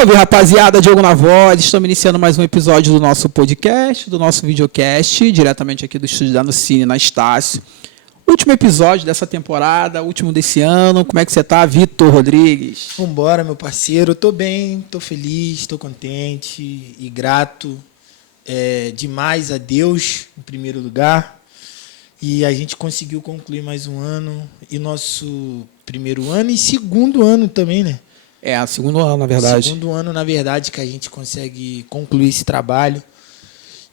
Salve, rapaziada, Diogo na voz. Estamos iniciando mais um episódio do nosso podcast, do nosso videocast, diretamente aqui do estúdio da Anucine, na Estácio. Último episódio dessa temporada, último desse ano. Como é que você tá, Vitor Rodrigues? Vambora, meu parceiro. Tô bem, tô feliz, tô contente e grato demais a Deus, em primeiro lugar. E a gente conseguiu concluir mais um ano. E nosso primeiro ano e segundo ano também, né? Segundo ano, na verdade. Segundo ano, na verdade, que a gente consegue concluir esse trabalho.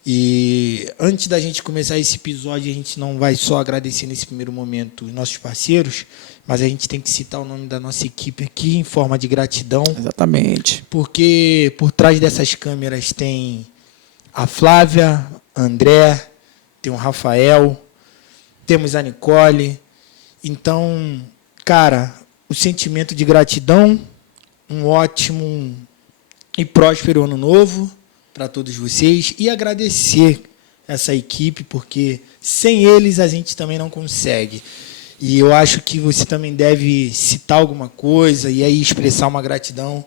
E antes da gente começar esse episódio, a gente não vai só agradecer nesse primeiro momento os nossos parceiros, mas a gente tem que citar o nome da nossa equipe aqui em forma de gratidão. Exatamente. Porque por trás dessas câmeras tem a Flávia, André, tem o Rafael, temos a Nicole. Então, cara, o sentimento de gratidão, um ótimo e próspero ano novo para todos vocês e agradecer essa equipe, porque sem eles a gente também não consegue. E eu acho que você também deve citar alguma coisa e aí expressar uma gratidão.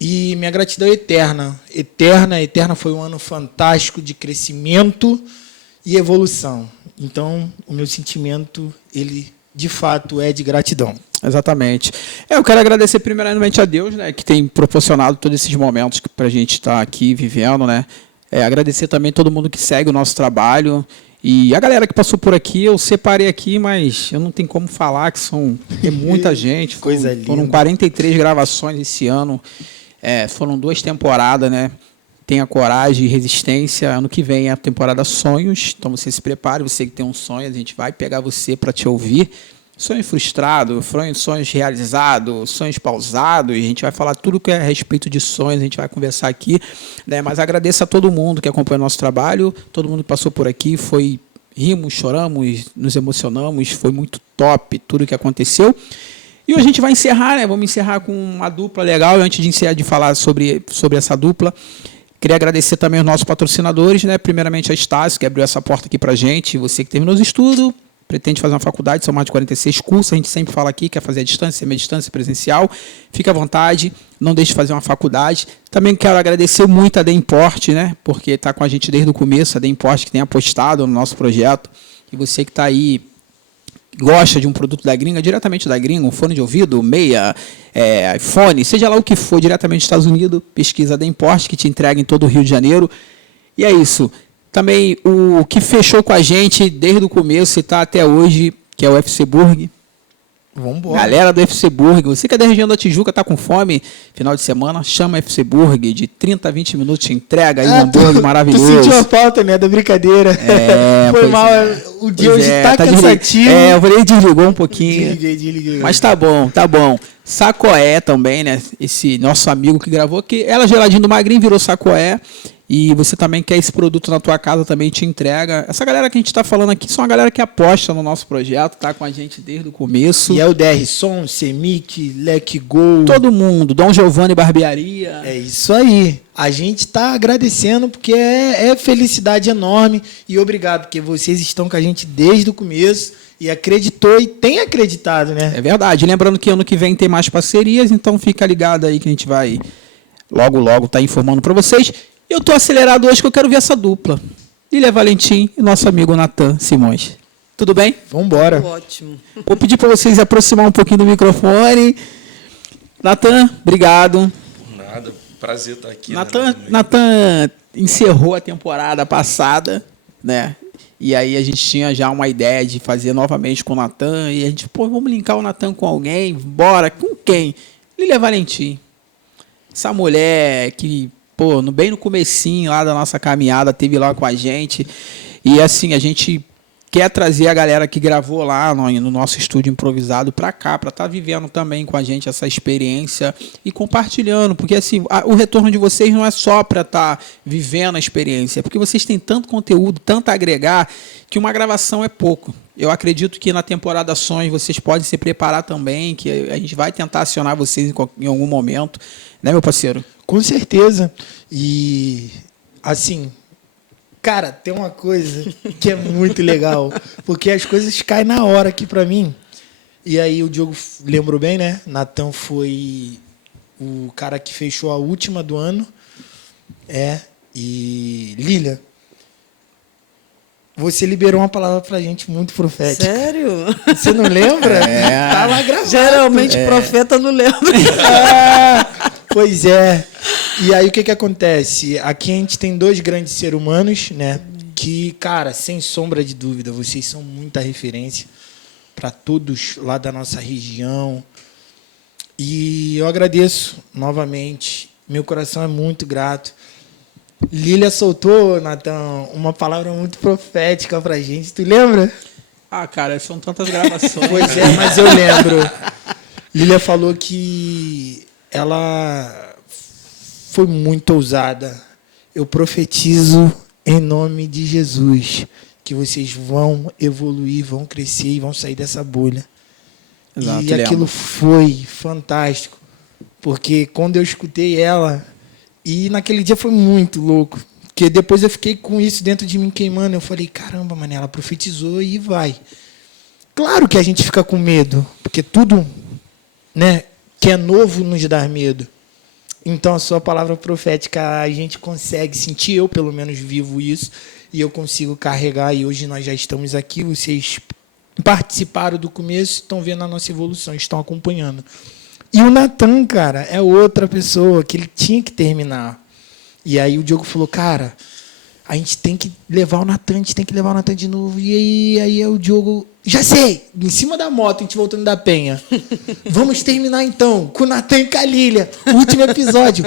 E minha gratidão é eterna. Eterna foi um ano fantástico de crescimento e evolução. Então, o meu sentimento, ele de fato é de gratidão. Exatamente. Eu quero agradecer primeiramente a Deus, né, que tem proporcionado todos esses momentos para a gente estar aqui vivendo, né. Agradecer também todo mundo que segue o nosso trabalho e a galera que passou por aqui. Eu separei aqui, mas eu não tenho como falar que é muita gente. Coisa linda. Foram 43 gravações esse ano. Foram 2 temporadas, né. Tenha coragem e resistência. Ano que vem é a temporada Sonhos. Então você se prepare, você que tem um sonho, a gente vai pegar você para te ouvir. Sonho frustrado, sonhos realizados, sonhos pausados. A gente vai falar tudo que é a respeito de sonhos, a gente vai conversar aqui, né? Mas agradeço a todo mundo que acompanha o nosso trabalho, todo mundo que passou por aqui, rimos, choramos, nos emocionamos, foi muito top tudo que aconteceu. E hoje a gente vai encerrar, né? Vamos encerrar com uma dupla legal. E antes de falar sobre essa dupla, queria agradecer também os nossos patrocinadores, né? Primeiramente a Estácio, que abriu essa porta aqui pra gente. Você que terminou os estudos, pretende fazer uma faculdade, são mais de 46 cursos, a gente sempre fala aqui, quer fazer a distância, semi-distância, presencial, fica à vontade, não deixe de fazer uma faculdade. Também quero agradecer muito a The Import, né, porque está com a gente desde o começo, a The Import que tem apostado no nosso projeto, e você que está aí, gosta de um produto da gringa, diretamente da gringa, um fone de ouvido, meia, iPhone, seja lá o que for, diretamente dos Estados Unidos, pesquisa a The Import, que te entrega em todo o Rio de Janeiro, e é isso. Também o que fechou com a gente desde o começo e está até hoje, que é o FC Burg. Vamos embora. Galera do FC Burg, você que é da região da Tijuca, está com fome, final de semana, chama FC Burg, de 30 a 20 minutos de entrega, aí um hambúrguer maravilhoso. Tu sentiu a falta, né, da brincadeira. Foi mal, o dia hoje tá cansativo. Eu falei, desligou um pouquinho. Desliguei. Mas tá bom. Sacoé também, né, esse nosso amigo que gravou, que ela geladinho do Magrinho virou Sacoé. E você também quer esse produto na tua casa, também te entrega. Essa galera que a gente está falando aqui são a galera que aposta no nosso projeto, tá com a gente desde o começo. E é o DR Som, Semic, Leque Go. Todo mundo, Dom Giovanni Barbearia. É isso aí. A gente está agradecendo porque é felicidade enorme. E obrigado, porque vocês estão com a gente desde o começo e acreditou e tem acreditado, né? É verdade. Lembrando que ano que vem tem mais parcerias, então fica ligado aí que a gente vai logo tá informando para vocês. Eu tô acelerado hoje que eu quero ver essa dupla. Lília Valentim e nosso amigo Natan Simões. Tudo bem? Vamos embora. Ótimo. Vou pedir para vocês aproximar um pouquinho do microfone. Natan, obrigado. Nada, prazer estar aqui. Natan encerrou a temporada passada, né? E aí a gente tinha já uma ideia de fazer novamente com o Natan. E a gente, vamos linkar o Natan com alguém? Bora. Com quem? Lília Valentim. Essa mulher que... bem no comecinho lá da nossa caminhada, teve lá com a gente. E assim, a gente quer trazer a galera que gravou lá no nosso estúdio improvisado para cá, para estar vivendo também com a gente essa experiência e compartilhando. Porque assim, o retorno de vocês não é só para estar vivendo a experiência, porque vocês têm tanto conteúdo, tanto a agregar, que uma gravação é pouco. Eu acredito que na temporada Sonhos vocês podem se preparar também, que a gente vai tentar acionar vocês em algum momento. Né, meu parceiro? Com certeza. E, assim, cara, tem uma coisa que é muito legal, porque as coisas caem na hora aqui pra mim. E aí o Diogo lembrou bem, né? Natan foi o cara que fechou a última do ano. E Lília, você liberou uma palavra pra gente muito profética. Sério? Você não lembra? Tá lá gravado. Geralmente profeta não lembra. Pois é. E aí o que acontece? Aqui a gente tem 2 grandes seres humanos, né? Que, cara, sem sombra de dúvida, vocês são muita referência para todos lá da nossa região. E eu agradeço novamente. Meu coração é muito grato. Lília soltou, Natan, uma palavra muito profética pra gente. Tu lembra? Ah, cara, são tantas gravações. Pois é, mas eu lembro. Lília falou que ela foi muito ousada. Eu profetizo em nome de Jesus que vocês vão evoluir, vão crescer e vão sair dessa bolha. Exato, e aquilo foi fantástico, porque quando eu escutei ela, e naquele dia foi muito louco, porque depois eu fiquei com isso dentro de mim queimando, eu falei, caramba, mané, ela profetizou e vai. Claro que a gente fica com medo, porque tudo, né, que é novo nos dá medo. Então, a sua palavra profética, a gente consegue sentir, eu pelo menos vivo isso, e eu consigo carregar, e hoje nós já estamos aqui, vocês participaram do começo, estão vendo a nossa evolução, estão acompanhando. E o Natan, cara, é outra pessoa que ele tinha que terminar. E aí o Diogo falou, cara, a gente tem que levar o Natan, a gente tem que levar o Natan de novo. E aí o Diogo, já sei, em cima da moto, a gente voltando da Penha. Vamos terminar então com o Natan e com a Lília. Último episódio.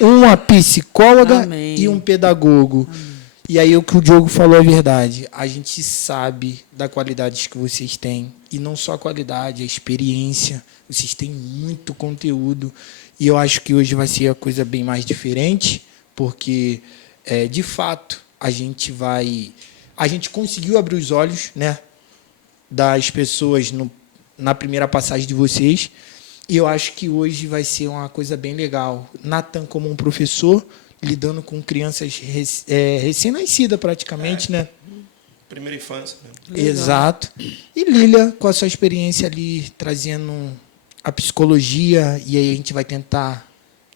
Uma psicóloga Amém. E um pedagogo. Amém. E aí o que o Diogo falou é verdade. A gente sabe da qualidade que vocês têm. E não só a qualidade, a experiência. Vocês têm muito conteúdo. E eu acho que hoje vai ser a coisa bem mais diferente, porque, de fato, a gente conseguiu abrir os olhos, né, das pessoas na primeira passagem de vocês. E eu acho que hoje vai ser uma coisa bem legal. Natan como um professor, lidando com crianças recém-nascidas praticamente, né? Primeira infância. Né? Exato. E Lília, com a sua experiência ali, trazendo a psicologia, e aí a gente vai tentar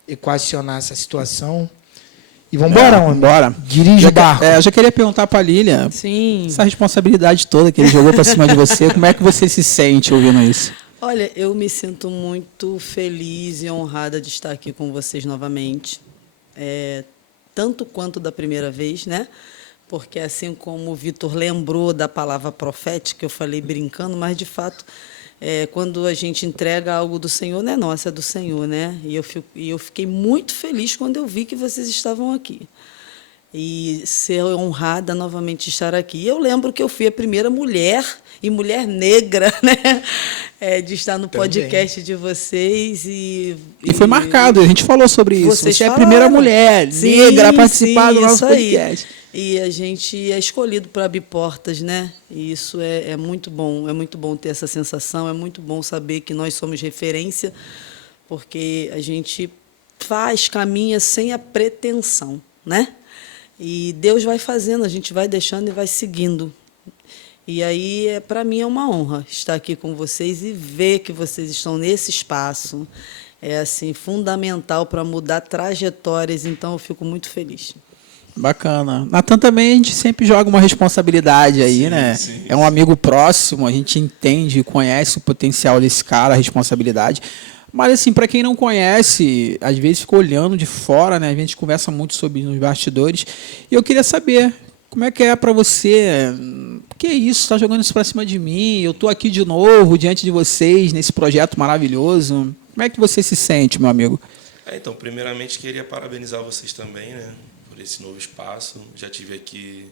equacionar essa situação. E vamos embora, homem. Bora. Dirige o barco. Eu já queria perguntar para a Lília, Sim. essa responsabilidade toda que ele jogou para cima de você, como é que você se sente ouvindo isso? Olha, eu me sinto muito feliz e honrada de estar aqui com vocês novamente. Tanto quanto da primeira vez, né? Porque assim como o Vitor lembrou da palavra profética, eu falei brincando, mas de fato, quando a gente entrega algo do Senhor, não é nosso, é do Senhor, né? E eu fiquei muito feliz quando eu vi que vocês estavam aqui. E ser honrada novamente de estar aqui. Eu lembro que eu fui a primeira mulher, e mulher negra, né? De estar no podcast de vocês. E foi marcado, a gente falou sobre isso. Você é a primeira mulher negra a participar do nosso podcast. E a gente é escolhido para abrir portas, né? E isso é muito bom ter essa sensação, é muito bom saber que nós somos referência, porque a gente caminha sem a pretensão, né? E Deus vai fazendo, a gente vai deixando e vai seguindo. E aí, para mim, é uma honra estar aqui com vocês e ver que vocês estão nesse espaço. É assim, fundamental para mudar trajetórias, então eu fico muito feliz. Bacana. Natan também a gente sempre joga uma responsabilidade aí, sim, né? Sim, é um amigo próximo, a gente entende, conhece o potencial desse cara, a responsabilidade. Mas, assim, para quem não conhece, às vezes fica olhando de fora, né? A gente conversa muito sobre nos bastidores. E eu queria saber, como é que é para você? Que é isso? Está jogando isso para cima de mim? Eu estou aqui de novo, diante de vocês, nesse projeto maravilhoso. Como é que você se sente, meu amigo? Então, primeiramente, queria parabenizar vocês também, né? Por esse novo espaço. Já estive aqui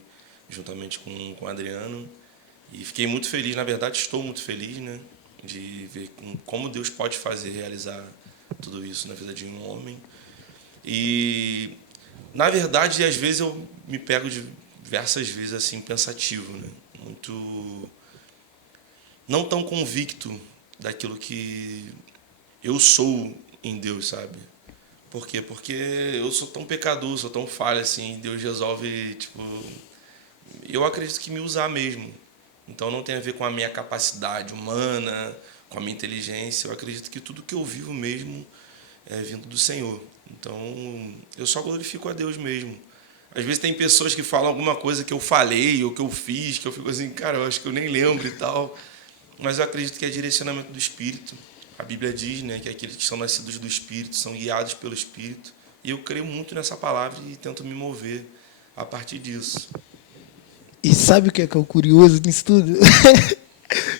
juntamente com o Adriano. E fiquei muito feliz, na verdade, estou muito feliz, né? De ver como Deus pode realizar tudo isso na vida de um homem. E, na verdade, às vezes eu me pego diversas vezes assim, pensativo, né? Muito não tão convicto daquilo que eu sou em Deus, sabe? Por quê? Porque eu sou tão pecador, sou tão falho assim, Deus resolve, eu acredito que me usar mesmo. Então não tem a ver com a minha capacidade humana, com a minha inteligência. Eu acredito que tudo que eu vivo mesmo vindo do Senhor. Então, eu só glorifico a Deus mesmo. Às vezes tem pessoas que falam alguma coisa que eu falei ou que eu fiz, que eu fico assim, cara, eu acho que eu nem lembro e tal. Mas eu acredito que é direcionamento do Espírito. A Bíblia diz, né, que aqueles que são nascidos do Espírito são guiados pelo Espírito. E eu creio muito nessa palavra e tento me mover a partir disso. E sabe o que é o curioso nisso tudo?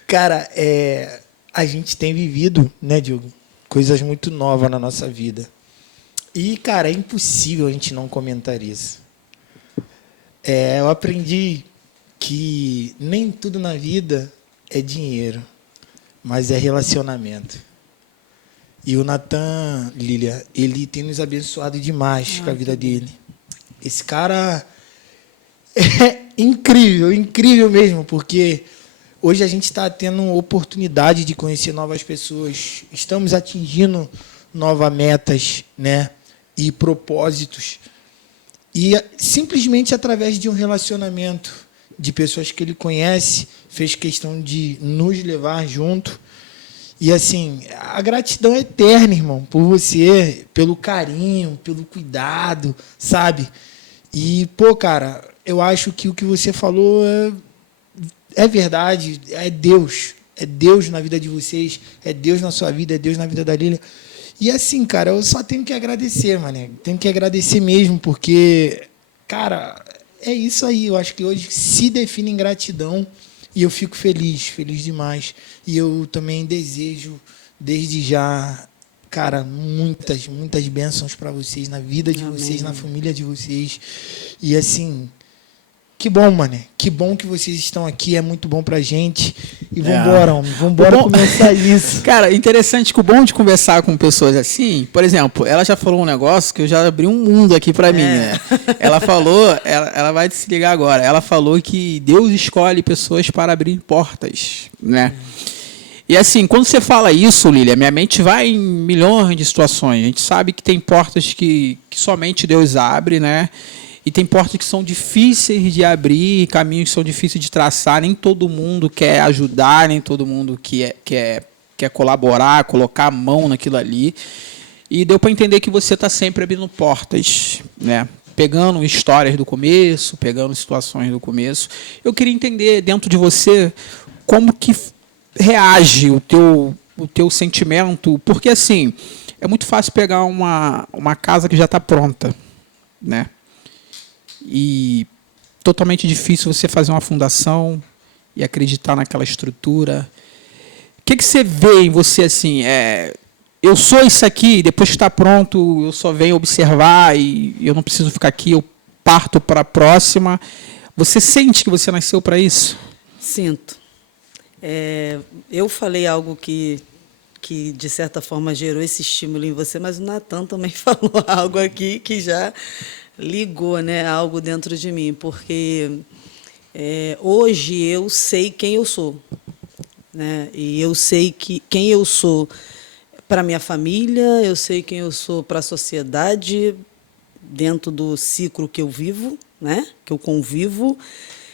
Cara, a gente tem vivido, né, Diogo, coisas muito novas na nossa vida. E, cara, é impossível a gente não comentar isso. Eu aprendi que nem tudo na vida é dinheiro, mas é relacionamento. E o Natan, Lília, ele tem nos abençoado demais com a vida dele. Esse cara é incrível, incrível mesmo, porque hoje a gente está tendo oportunidade de conhecer novas pessoas, estamos atingindo novas metas, né, e propósitos. E simplesmente através de um relacionamento de pessoas que ele conhece, fez questão de nos levar junto. E assim, a gratidão é eterna, irmão, por você, pelo carinho, pelo cuidado, sabe? E, pô, cara, eu acho que o que você falou é verdade, é Deus na vida de vocês, é Deus na sua vida, é Deus na vida da Lília. E assim, cara, eu só tenho que agradecer, mané. Tenho que agradecer mesmo, porque, cara, é isso aí. Eu acho que hoje se define em gratidão e eu fico feliz demais. E eu também desejo, desde já, cara, muitas, muitas bênçãos para vocês, na vida de vocês, na família de vocês. E assim, que bom, mané. Que bom que vocês estão aqui, é muito bom pra gente. E vambora, homem. Vambora começar isso. Cara, interessante que o bom de conversar com pessoas assim, por exemplo, ela já falou um negócio que eu já abri um mundo aqui pra mim, né? Ela falou, ela vai se ligar agora, ela falou que Deus escolhe pessoas para abrir portas, né? E assim, quando você fala isso, Lília, minha mente vai em milhões de situações. A gente sabe que tem portas que somente Deus abre, né? E tem portas que são difíceis de abrir, caminhos que são difíceis de traçar. Nem todo mundo quer ajudar, nem todo mundo quer colaborar, colocar a mão naquilo ali. E deu para entender que você está sempre abrindo portas, né? Pegando histórias do começo, pegando situações do começo. Eu queria entender dentro de você como que reage o teu sentimento, porque assim, é muito fácil pegar uma casa que já está pronta, né? E totalmente difícil você fazer uma fundação e acreditar naquela estrutura. O que você vê em você assim? Eu sou isso aqui, depois que está pronto, eu só venho observar e eu não preciso ficar aqui, eu parto para a próxima. Você sente que você nasceu para isso? Sinto. Eu falei algo que, de certa forma, gerou esse estímulo em você, mas o Natan também falou algo aqui que já ligou, né, algo dentro de mim, porque hoje eu sei quem eu sou, né, e eu sei quem eu sou para minha família, eu sei quem eu sou para a sociedade, dentro do ciclo que eu vivo, né, que eu convivo,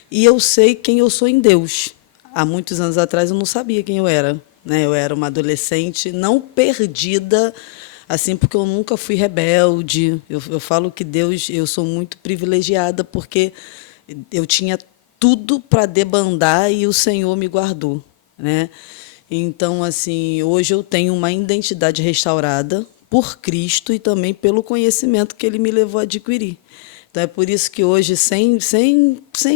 e eu sei quem eu sou em Deus. Há muitos anos atrás eu não sabia quem eu era, né? Eu era uma adolescente não perdida, assim, porque eu nunca fui rebelde. Eu falo que Deus, eu sou muito privilegiada porque eu tinha tudo para debandar e o Senhor me guardou, né? Então, assim, hoje eu tenho uma identidade restaurada por Cristo e também pelo conhecimento que Ele me levou a adquirir. Então, é por isso que hoje, sem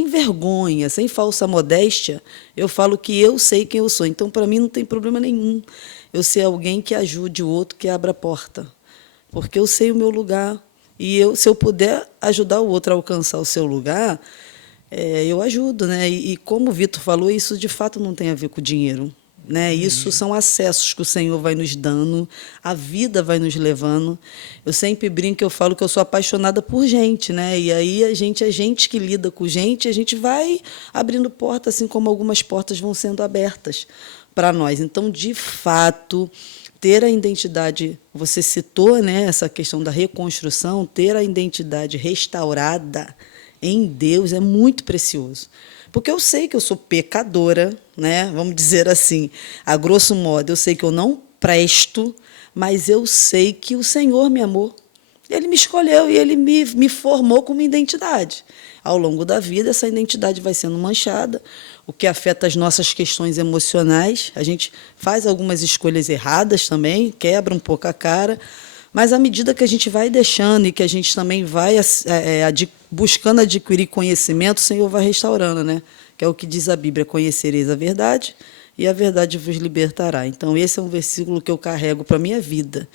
vergonha, sem falsa modéstia, eu falo que eu sei quem eu sou. Então, para mim, não tem problema nenhum eu ser alguém que ajude o outro, que abra a porta. Porque eu sei o meu lugar. E se eu puder ajudar o outro a alcançar o seu lugar, eu ajudo, né? E como o Vitor falou, isso de fato não tem a ver com dinheiro, né? Isso são acessos que o Senhor vai nos dando, a vida vai nos levando. Eu sempre brinco, eu falo que eu sou apaixonada por gente, né? E aí é gente que lida com gente, a gente vai abrindo portas, assim como algumas portas vão sendo abertas para nós. Então, de fato, ter a identidade, você citou, né, essa questão da reconstrução, ter a identidade restaurada em Deus é muito precioso. Porque eu sei que eu sou pecadora, né? Vamos dizer assim, a grosso modo, eu sei que eu não presto, mas eu sei que o Senhor me amou. Ele me escolheu e ele me formou com uma identidade. Ao longo da vida, essa identidade vai sendo manchada, o que afeta as nossas questões emocionais. A gente faz algumas escolhas erradas também, quebra um pouco a cara, mas à medida que a gente vai deixando e que a gente também vai buscando adquirir conhecimento, o Senhor vai restaurando, né? Que é o que diz a Bíblia: conhecereis a verdade e a verdade vos libertará. Então, esse é um versículo que eu carrego para a minha vida.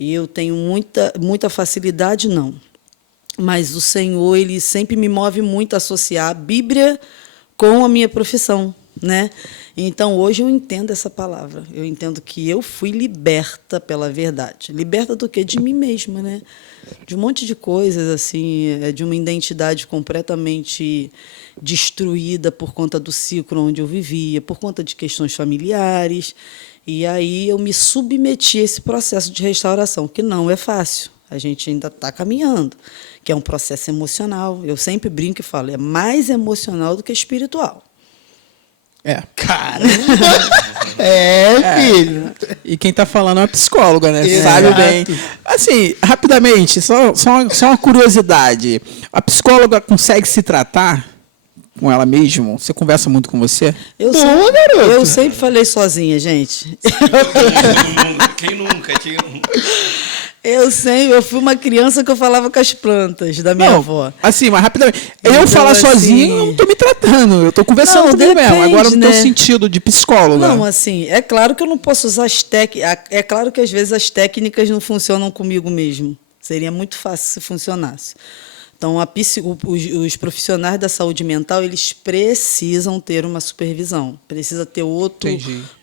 E eu tenho muita facilidade, não. Mas o Senhor, ele sempre me move muito a associar a Bíblia com a minha profissão, né? Então, hoje eu entendo essa palavra. Eu entendo que eu fui liberta pela verdade. Liberta do quê? De mim mesma, né? De um monte de coisas, assim, de uma identidade completamente destruída por conta do ciclo onde eu vivia, por conta de questões familiares. E aí eu me submeti a esse processo de restauração, que não é fácil. A gente ainda está caminhando, que é um processo emocional. Eu sempre brinco e falo, é mais emocional do que espiritual. Caramba! Filho. E quem está falando é uma psicóloga, né? Exato. Sabe bem. Assim, rapidamente, só uma curiosidade. A psicóloga consegue se tratar com ela mesma? Você conversa muito com você? Eu sempre falei sozinha, gente. Quem nunca? Eu fui uma criança que eu falava com as plantas da minha avó. Assim, mas rapidamente. Então, Eu falar assim, sozinho, eu não estou me tratando. Eu estou conversando comigo mesmo. Agora, no teu sentido de psicóloga. Não, assim, é claro que eu não posso usar as técnicas. É claro que às vezes as técnicas não funcionam comigo mesmo. Seria muito fácil se funcionasse. Então, os profissionais da saúde mental, eles precisam ter uma supervisão. Precisa ter outro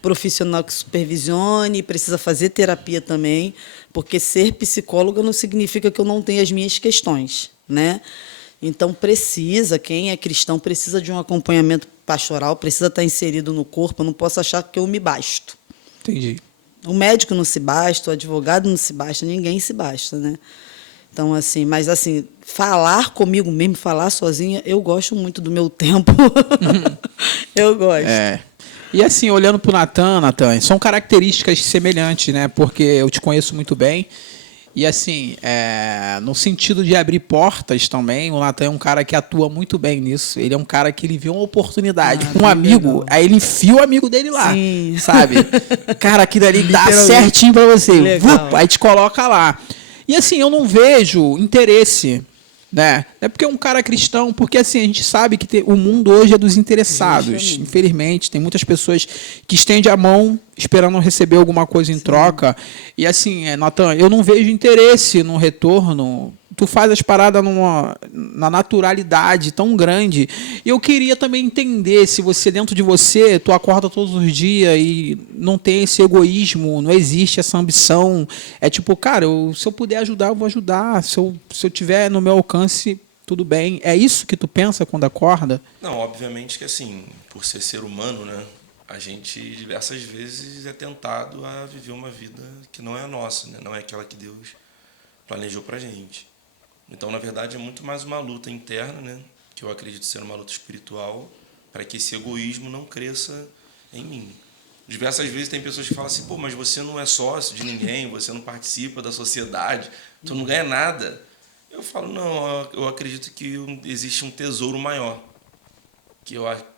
profissional que supervisione, precisa fazer terapia também, porque ser psicóloga não significa que eu não tenha as minhas questões, né? Então, quem é cristão, precisa de um acompanhamento pastoral, precisa estar inserido no corpo. Eu não posso achar que eu me basto. Entendi. O médico não se basta, o advogado não se basta, ninguém se basta, né? Então, assim, mas assim, falar comigo mesmo, falar sozinha, eu gosto muito do meu tempo. Eu gosto. E assim, olhando para o Natan, são características semelhantes, né? Porque eu te conheço muito bem. E assim, no sentido de abrir portas também, o Natan é um cara que atua muito bem nisso. Ele é um cara que ele vê uma oportunidade com um amigo, legal. aí ele enfia o amigo dele lá, Sim. sabe? Cara, aquilo ali dá certinho para você. Vup, aí te coloca lá. E assim, eu não vejo interesse, né? Não é porque é um cara cristão, porque assim, a gente sabe que o mundo hoje é dos interessados. Justamente. Infelizmente, tem muitas pessoas que estendem a mão esperando receber alguma coisa em troca. E assim, Natan, eu não vejo interesse no retorno. Tu faz as paradas na naturalidade tão grande. E eu queria também entender se você, dentro de você, tu acorda todos os dias e não tem esse egoísmo, não existe essa ambição. É tipo, cara, se eu puder ajudar, eu vou ajudar. Se eu tiver no meu alcance, tudo bem. É isso que tu pensa quando acorda? Não, obviamente que assim, por ser humano, né? A gente diversas vezes é tentado a viver uma vida que não é a nossa, né? Não é aquela que Deus planejou pra gente. Então, na verdade, é muito mais uma luta interna, né? Que eu acredito ser uma luta espiritual, para que esse egoísmo não cresça em mim. Diversas vezes tem pessoas que falam assim, pô, mas você não é sócio de ninguém, você não participa da sociedade, tu não ganha nada. Eu falo, não, eu acredito que existe um tesouro maior,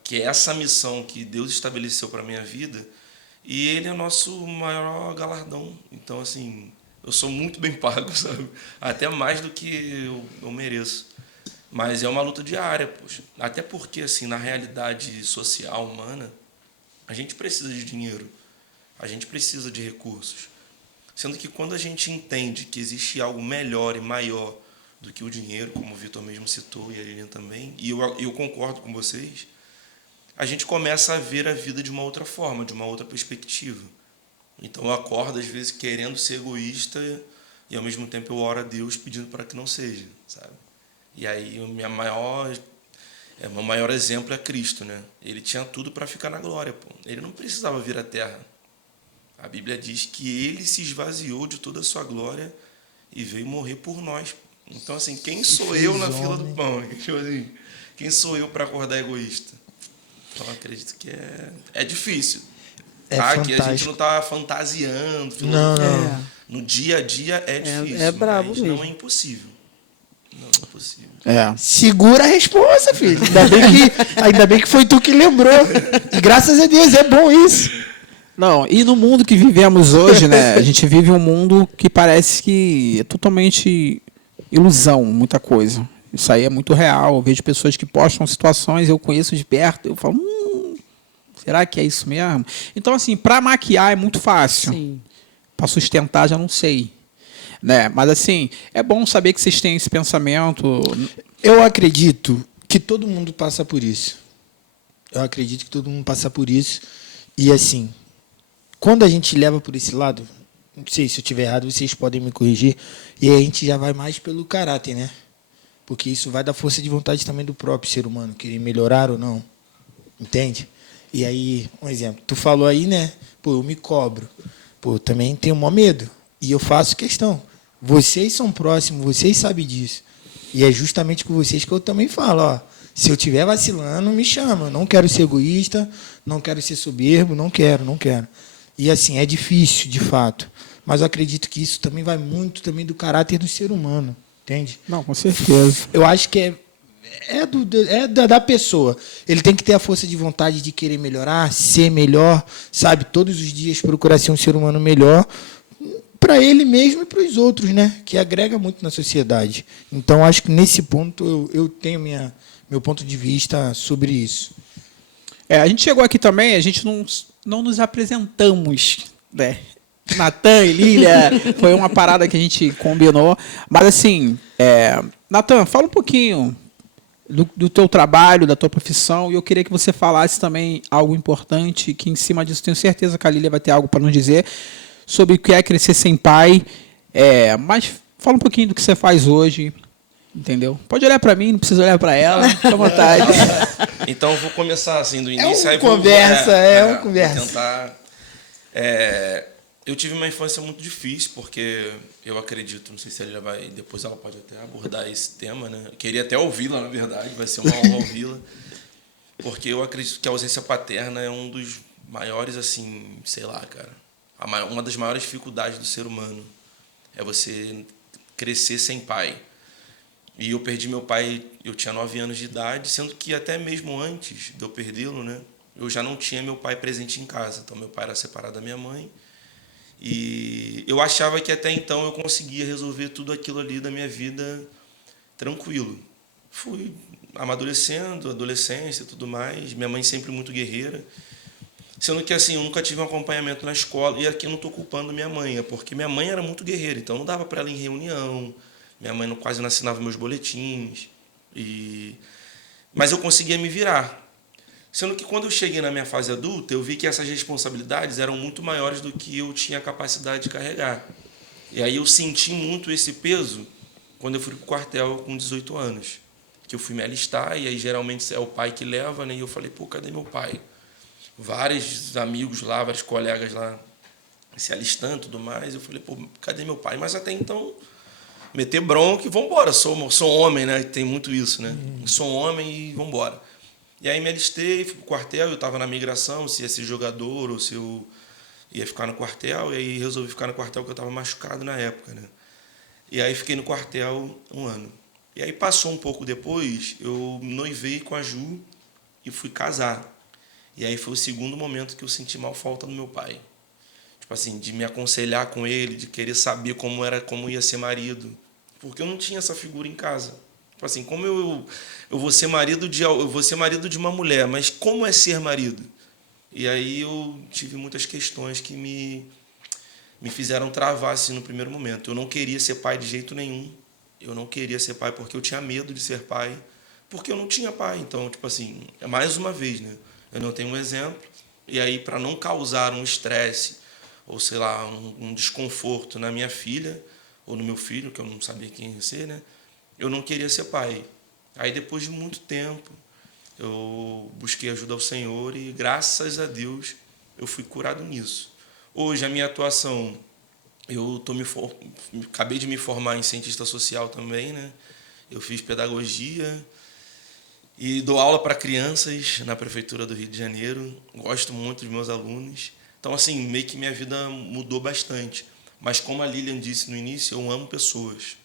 que é essa missão que Deus estabeleceu para a minha vida, e ele é nosso maior galardão. Então, assim, eu sou muito bem pago, sabe? Até mais do que eu mereço. Mas é uma luta diária, poxa. Até porque, assim, na realidade social humana, a gente precisa de dinheiro. A gente precisa de recursos. Sendo que quando a gente entende que existe algo melhor e maior do que o dinheiro, como o Vitor mesmo citou e a Lilian também, e eu concordo com vocês, a gente começa a ver a vida de uma outra forma, de uma outra perspectiva. Então eu acordo, às vezes, querendo ser egoísta e, ao mesmo tempo, eu oro a Deus pedindo para que não seja, sabe? E aí o meu maior exemplo é Cristo, né? Ele tinha tudo para ficar na glória, pô. Ele não precisava vir à Terra. A Bíblia diz que ele se esvaziou de toda a sua glória e veio morrer por nós. Então, assim, quem sou eu na fila do pão? Quem sou eu para acordar egoísta? Então, eu acredito que é difícil. É tá? Que a gente fantástico. não tá fantasiando, Não, filosofando. não. No dia a dia é difícil, é brabo mas mesmo. não é impossível. Não é impossível. É. Segura a resposta, filho. Ainda bem que foi tu que lembrou. E graças a Deus, é bom isso. Não, e no mundo que vivemos hoje, né? A gente vive um mundo que parece que é totalmente ilusão, muita coisa. Isso aí é muito real. Eu vejo pessoas que postam situações, eu conheço de perto, eu falo, será que é isso mesmo? Então, assim, para maquiar é muito fácil. Sim. Para sustentar, já não sei. Né? Mas, assim, é bom saber que vocês têm esse pensamento. Eu acredito que todo mundo passa por isso. Eu acredito que todo mundo passa por isso. E, assim, quando a gente leva por esse lado, não sei se eu estiver errado, vocês podem me corrigir, e aí a gente já vai mais pelo caráter, né? Porque isso vai da força de vontade também do próprio ser humano, querer melhorar ou não. Entende? E aí, um exemplo, tu falou aí, né? Pô, eu me cobro. Pô, eu também tenho maior medo. E eu faço questão. Vocês são próximos, vocês sabem disso. E é justamente com vocês que eu também falo, ó. Se eu estiver vacilando, me chama. Eu não quero ser egoísta, não quero ser soberbo, não quero. E assim, é difícil, de fato. Mas eu acredito que isso também vai muito também do caráter do ser humano. Entende? Não, com certeza. Eu acho que da pessoa. Ele tem que ter a força de vontade de querer melhorar, ser melhor, sabe? Todos os dias procurar ser um ser humano melhor para ele mesmo e para os outros, né? Que agrega muito na sociedade. Então, acho que nesse ponto eu tenho meu ponto de vista sobre isso. A gente chegou aqui também, a gente não nos apresentamos, né? Natan e Lília, foi uma parada que a gente combinou. Mas assim, Natan, fala um pouquinho do teu trabalho, da tua profissão, e eu queria que você falasse também algo importante, que em cima disso tenho certeza que a Lília vai ter algo para nos dizer, sobre o que é crescer sem pai. Mas fala um pouquinho do que você faz hoje, entendeu? Pode olhar para mim, não precisa olhar para ela, fica à vontade. Então, eu vou começar assim do início. uma aí vou- conversa, uma conversa. Vou tentar... eu tive uma infância muito difícil, porque eu acredito, não sei se ela vai... Depois ela pode até abordar esse tema, né? Eu queria até ouvi-la, na verdade, vai ser uma honra ouvi-la. Porque eu acredito que a ausência paterna é um dos maiores, assim, sei lá, cara... Uma das maiores dificuldades do ser humano é você crescer sem pai. E eu perdi meu pai, eu tinha 9 anos de idade, sendo que até mesmo antes de eu perdê-lo, né, eu já não tinha meu pai presente em casa. Então, meu pai era separado da minha mãe. E eu achava que até então eu conseguia resolver tudo aquilo ali da minha vida tranquilo. Fui amadurecendo, adolescência e tudo mais. Minha mãe sempre muito guerreira. Sendo que, assim, eu nunca tive um acompanhamento na escola. E aqui eu não estou culpando minha mãe, porque minha mãe era muito guerreira. Então, não dava para ela ir em reunião. Minha mãe quase não assinava meus boletins. Mas eu conseguia me virar. Sendo que, quando eu cheguei na minha fase adulta, eu vi que essas responsabilidades eram muito maiores do que eu tinha capacidade de carregar. E aí eu senti muito esse peso quando eu fui para o quartel com 18 anos. Que eu fui me alistar, e aí geralmente é o pai que leva, né? E eu falei, pô, cadê meu pai? Vários amigos lá, vários colegas lá se alistando e tudo mais. Eu falei, pô, cadê meu pai? Mas até então, meter bronca e vambora. Sou homem, né? Tem muito isso, né? Sou homem e vambora. E aí me alistei, fui pro quartel, eu estava na migração, se ia ser jogador ou se eu ia ficar no quartel. E aí resolvi ficar no quartel porque eu estava machucado na época, né? E aí fiquei no quartel 1 ano. E aí passou um pouco depois, eu noivei com a Ju e fui casar. E aí foi o segundo momento que eu senti mal falta do meu pai. Tipo assim, de me aconselhar com ele, de querer saber como ia ser marido. Porque eu não tinha essa figura em casa. Tipo assim, como eu vou ser marido de uma mulher, mas como é ser marido? E aí eu tive muitas questões que me fizeram travar assim no primeiro momento. Eu não queria ser pai de jeito nenhum. Eu não queria ser pai porque eu tinha medo de ser pai, porque eu não tinha pai. Então, tipo assim, mais uma vez, né? Eu não tenho um exemplo, e aí, para não causar um estresse, ou sei lá, um desconforto na minha filha, ou no meu filho, que eu não sabia quem ia ser, né? Eu não queria ser pai. Aí, depois de muito tempo, eu busquei ajuda ao Senhor e, graças a Deus, eu fui curado nisso. Hoje, a minha atuação, eu acabei de me formar em cientista social também, né? Eu fiz pedagogia, e dou aula para crianças na Prefeitura do Rio de Janeiro. Gosto muito dos meus alunos. Então, assim, meio que minha vida mudou bastante. Mas como a Lilian disse no início, eu amo pessoas.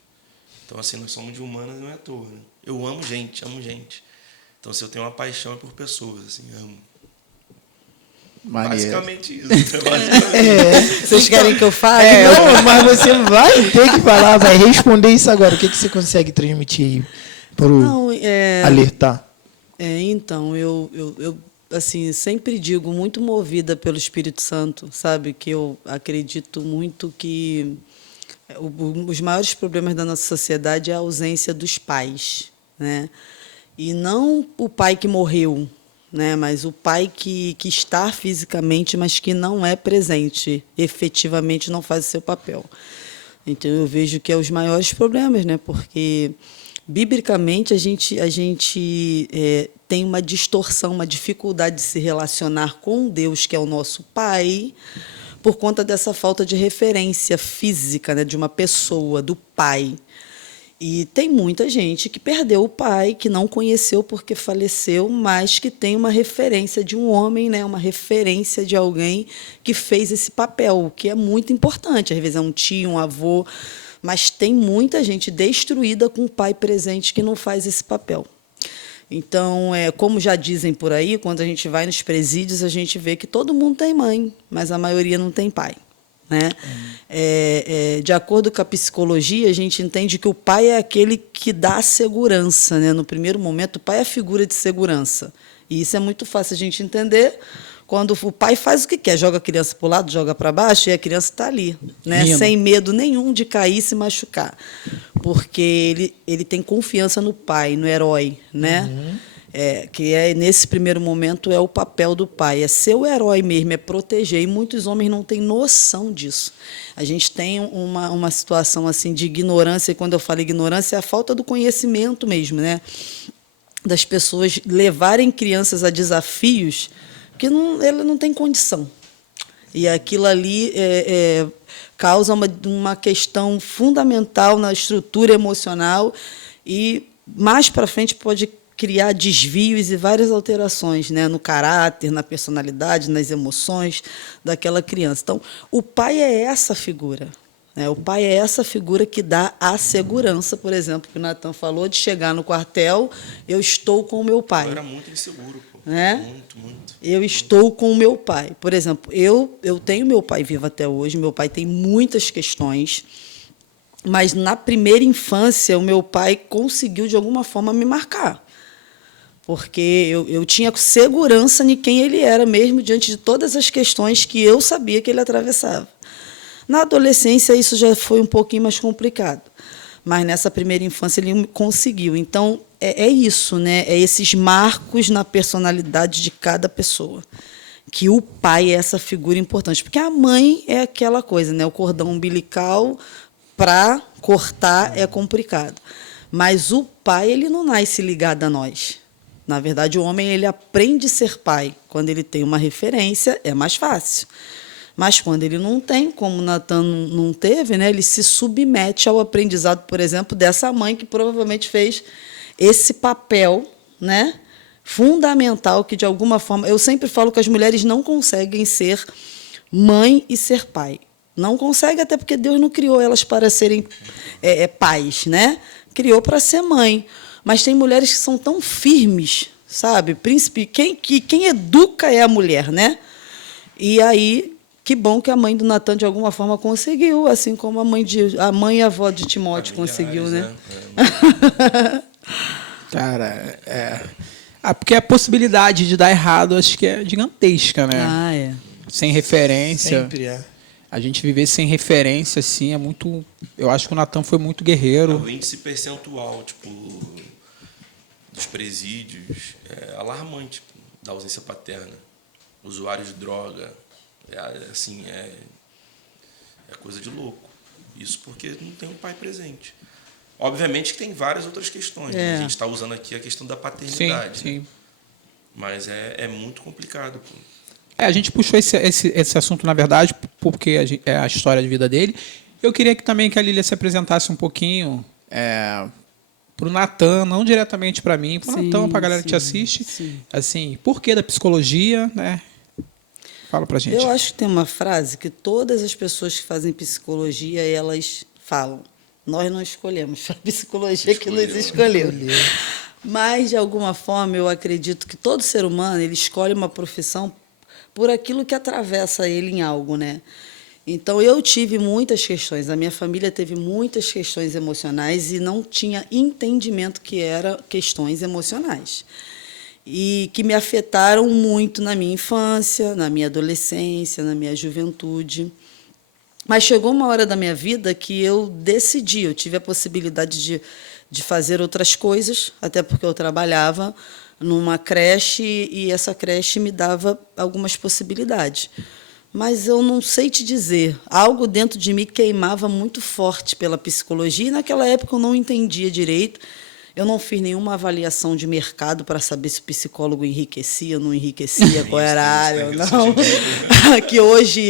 Então, assim, nós somos de humanas, não é à toa, né? Eu amo gente, amo gente. Então, se eu tenho uma paixão é por pessoas, assim, amo. Maneiro. Basicamente isso. Basicamente. Vocês querem que eu fale? Não, mas você vai ter que falar, vai responder isso agora. O que você consegue transmitir aí para alertar? Então, eu assim, sempre digo, muito movida pelo Espírito Santo, sabe? Que eu acredito muito que os maiores problemas da nossa sociedade é a ausência dos pais, né? E não o pai que morreu, né? Mas o pai que está fisicamente, mas que não é presente, efetivamente não faz o seu papel. Então, eu vejo que é os maiores problemas, né? Porque, biblicamente, a gente tem uma distorção, uma dificuldade de se relacionar com Deus, que é o nosso pai, por conta dessa falta de referência física, né? De uma pessoa, do pai. E tem muita gente que perdeu o pai, que não conheceu porque faleceu, mas que tem uma referência de um homem, né? Uma referência de alguém que fez esse papel, o que é muito importante. Às vezes é um tio, um avô, mas tem muita gente destruída com o pai presente que não faz esse papel. Então, como já dizem por aí, quando a gente vai nos presídios, a gente vê que todo mundo tem mãe, mas a maioria não tem pai, né? De acordo com a psicologia, a gente entende que o pai é aquele que dá a segurança, né? No primeiro momento, o pai é a figura de segurança. E isso é muito fácil a gente entender quando o pai faz o que quer, joga a criança para o lado, joga para baixo, e a criança está ali, né? Sem medo nenhum de cair e se machucar. Porque ele tem confiança no pai, no herói, né? Nesse primeiro momento é o papel do pai, é ser o herói mesmo, é proteger, e muitos homens não têm noção disso. A gente tem uma situação assim de ignorância, e quando eu falo ignorância, é a falta do conhecimento mesmo, né? Das pessoas levarem crianças a desafios que ele não tem condição. E aquilo ali causa uma questão fundamental na estrutura emocional e, mais para frente, pode criar desvios e várias alterações, né, no caráter, na personalidade, nas emoções daquela criança. Então, o pai é essa figura. Né? O pai é essa figura que dá a segurança, por exemplo, que o Natan falou, de chegar no quartel, eu estou com o meu pai. Eu era muito inseguro, pô. Né? Muito. Eu estou com o meu pai. Por exemplo, eu tenho meu pai vivo até hoje, meu pai tem muitas questões, mas, na primeira infância, o meu pai conseguiu, de alguma forma, me marcar. Porque eu tinha segurança em quem ele era, mesmo diante de todas as questões que eu sabia que ele atravessava. Na adolescência, isso já foi um pouquinho mais complicado. Mas, nessa primeira infância, ele conseguiu. Então, é isso, né? É esses marcos na personalidade de cada pessoa. Que o pai é essa figura importante. Porque a mãe é aquela coisa, né? O cordão umbilical, para cortar, é complicado. Mas o pai, ele não nasce ligado a nós. Na verdade, o homem, ele aprende a ser pai. Quando ele tem uma referência, é mais fácil. Mas, quando ele não tem, como o Natan não teve, né, ele se submete ao aprendizado, por exemplo, dessa mãe que provavelmente fez esse papel, né, fundamental, que, de alguma forma... Eu sempre falo que as mulheres não conseguem ser mãe e ser pai. Não conseguem, até porque Deus não criou elas para serem pais, né? Criou para ser mãe. Mas tem mulheres que são tão firmes, sabe? Príncipe, quem educa é a mulher, né? E aí, que bom que a mãe do Natan, de alguma forma, conseguiu, assim como a mãe e a avó de Timóteo conseguiu, né? Cara, porque a possibilidade de dar errado, acho que é gigantesca, né? Sem referência. Sempre é. A gente viver sem referência, assim, é muito... Eu acho que o Natan foi muito guerreiro. O índice percentual, tipo, dos presídios é alarmante, da ausência paterna. Usuários de droga, é coisa de louco. Isso porque não tem um pai presente. Obviamente que tem várias outras questões. Né? A gente está usando aqui a questão da paternidade. Sim. Né? Mas é muito complicado. Pô. A gente puxou esse assunto, na verdade, porque é a história de vida dele. Eu queria que a Lília se apresentasse um pouquinho para o Natan, não diretamente para mim, para o Natan, para a galera que te assiste. Sim. Assim, por que da psicologia, né? Fala pra gente. Eu acho que tem uma frase que todas as pessoas que fazem psicologia, elas falam. Nós não escolhemos, foi a psicologia que nos escolheu. Mas, de alguma forma, eu acredito que todo ser humano ele escolhe uma profissão por aquilo que atravessa ele em algo, né? Então, eu tive muitas questões, a minha família teve muitas questões emocionais e não tinha entendimento que eram questões emocionais. E que me afetaram muito na minha infância, na minha adolescência, na minha juventude. Mas chegou uma hora da minha vida que eu decidi, eu tive a possibilidade de fazer outras coisas, até porque eu trabalhava numa creche e essa creche me dava algumas possibilidades. Mas eu não sei te dizer, algo dentro de mim queimava muito forte pela psicologia e naquela época eu não entendia direito. Eu não fiz nenhuma avaliação de mercado para saber se o psicólogo enriquecia ou não enriquecia, qual era a área ou não. Que hoje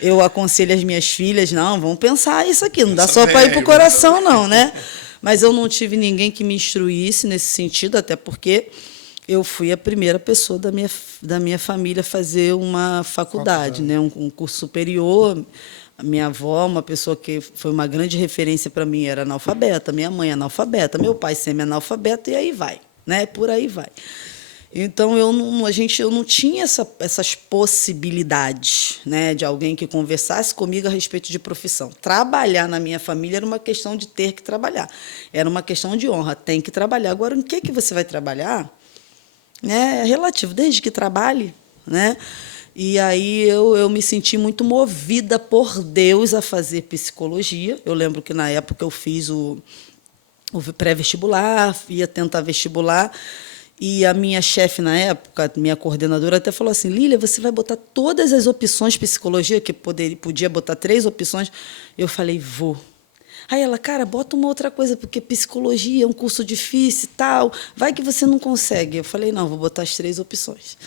eu aconselho as minhas filhas, não, vamos pensar isso aqui, não dá só para ir para o coração, não, né? Mas eu não tive ninguém que me instruísse nesse sentido, até porque eu fui a primeira pessoa da minha família a fazer uma faculdade, né? Um curso superior. A minha avó, uma pessoa que foi uma grande referência para mim, era analfabeta, minha mãe analfabeta, meu pai semi-analfabeto, e aí vai, né? Por aí vai. Então, eu não tinha essas possibilidades, né, de alguém que conversasse comigo a respeito de profissão. Trabalhar na minha família era uma questão de ter que trabalhar. Era uma questão de honra, tem que trabalhar. Agora, em que você vai trabalhar? É relativo, desde que trabalhe, né? E aí eu me senti muito movida por Deus a fazer psicologia. Eu lembro que, na época, eu fiz o pré-vestibular, ia tentar vestibular, e a minha chefe, na época, minha coordenadora, até falou assim, Lília, você vai botar todas as opções de psicologia, que podia botar 3 opções. Eu falei, vou. Aí ela, cara, bota uma outra coisa, porque psicologia é um curso difícil e tal, vai que você não consegue. Eu falei, não, vou botar as 3 opções.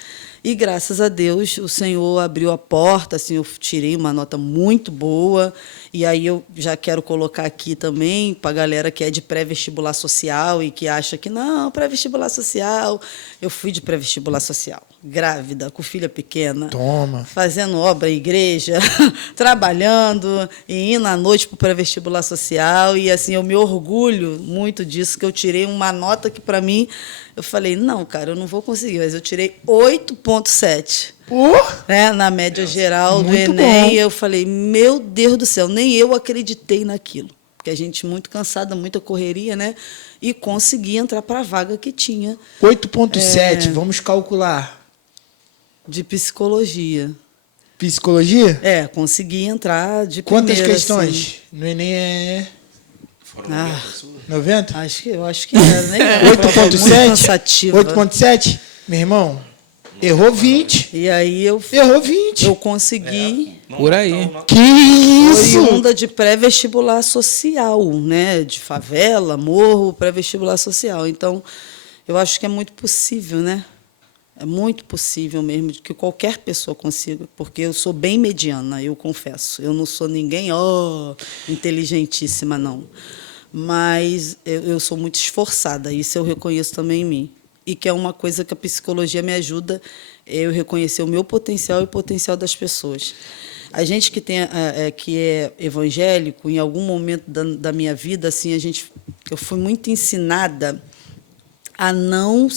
E, graças a Deus, o Senhor abriu a porta, assim, eu tirei uma nota muito boa, e aí eu já quero colocar aqui também para a galera que é de pré-vestibular social e que acha que, não, pré-vestibular social, eu fui de pré-vestibular social, grávida, com filha pequena, Toma. fazendo obra em igreja, trabalhando e indo à noite para o pré-vestibular social, e assim, eu me orgulho muito disso, que eu tirei uma nota que, para mim, eu falei, não, cara, eu não vou conseguir, mas eu tirei 8,7. Né, na média geral do Enem, bom. Eu falei, meu Deus do céu, nem eu acreditei naquilo. Porque a gente muito cansada, muita correria, né? E consegui entrar para a vaga que tinha. 8,7, vamos calcular. De psicologia. Psicologia? Consegui entrar de Quantas primeira, questões? Assim. No Enem é... Foram 90? 90? Eu acho que era, né? 8,7? 8,7? Meu irmão, errou 20. E aí errou 20. Eu consegui. Por aí. Que isso? Oriunda de pré-vestibular social, né? De favela, morro, pré-vestibular social. Então, eu acho que é muito possível, né? É muito possível mesmo de que qualquer pessoa consiga, porque eu sou bem mediana, eu confesso. Eu não sou ninguém, inteligentíssima, não. Mas eu sou muito esforçada, isso eu reconheço também em mim. E que é uma coisa que a psicologia me ajuda, eu reconhecer o meu potencial e o potencial das pessoas. A gente que é evangélico, em algum momento da minha vida, assim, eu fui muito ensinada a não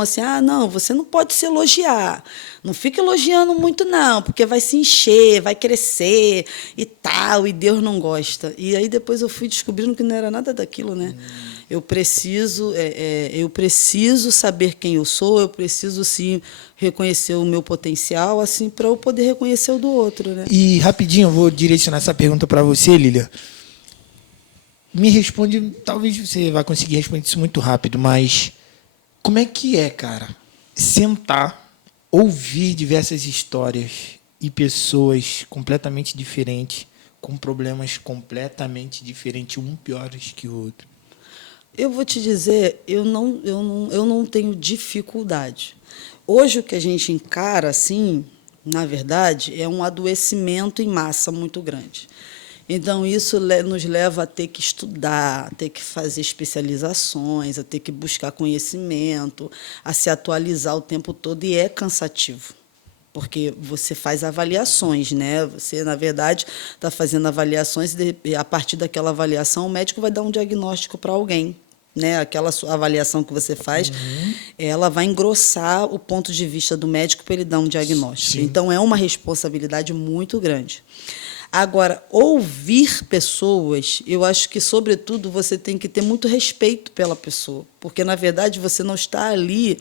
assim, não, você não pode se elogiar, não fica elogiando muito não, porque vai se encher, vai crescer e tal, e Deus não gosta. E aí depois eu fui descobrindo que não era nada daquilo, né? Eu preciso saber quem eu sou, eu preciso sim reconhecer o meu potencial, assim, para eu poder reconhecer o do outro, né? E rapidinho, eu vou direcionar essa pergunta para você, Lília. Me responde, talvez você vá conseguir responder isso muito rápido, mas como é que é, cara, sentar, ouvir diversas histórias e pessoas completamente diferentes, com problemas completamente diferentes, um piores que o outro? Eu vou te dizer, eu não tenho dificuldade. Hoje o que a gente encara, assim, na verdade, é um adoecimento em massa muito grande. Então, isso nos leva a ter que estudar, a ter que fazer especializações, a ter que buscar conhecimento, a se atualizar o tempo todo, e é cansativo. porque você faz avaliações, né? Você, na verdade, está fazendo avaliações e, a partir daquela avaliação, o médico vai dar um diagnóstico para alguém. Né? Aquela avaliação que você faz, ela vai engrossar o ponto de vista do médico para ele dar um diagnóstico. Sim. Então, é uma responsabilidade muito grande. Agora, ouvir pessoas, eu acho que, sobretudo, você tem que ter muito respeito pela pessoa, porque, na verdade, você não está ali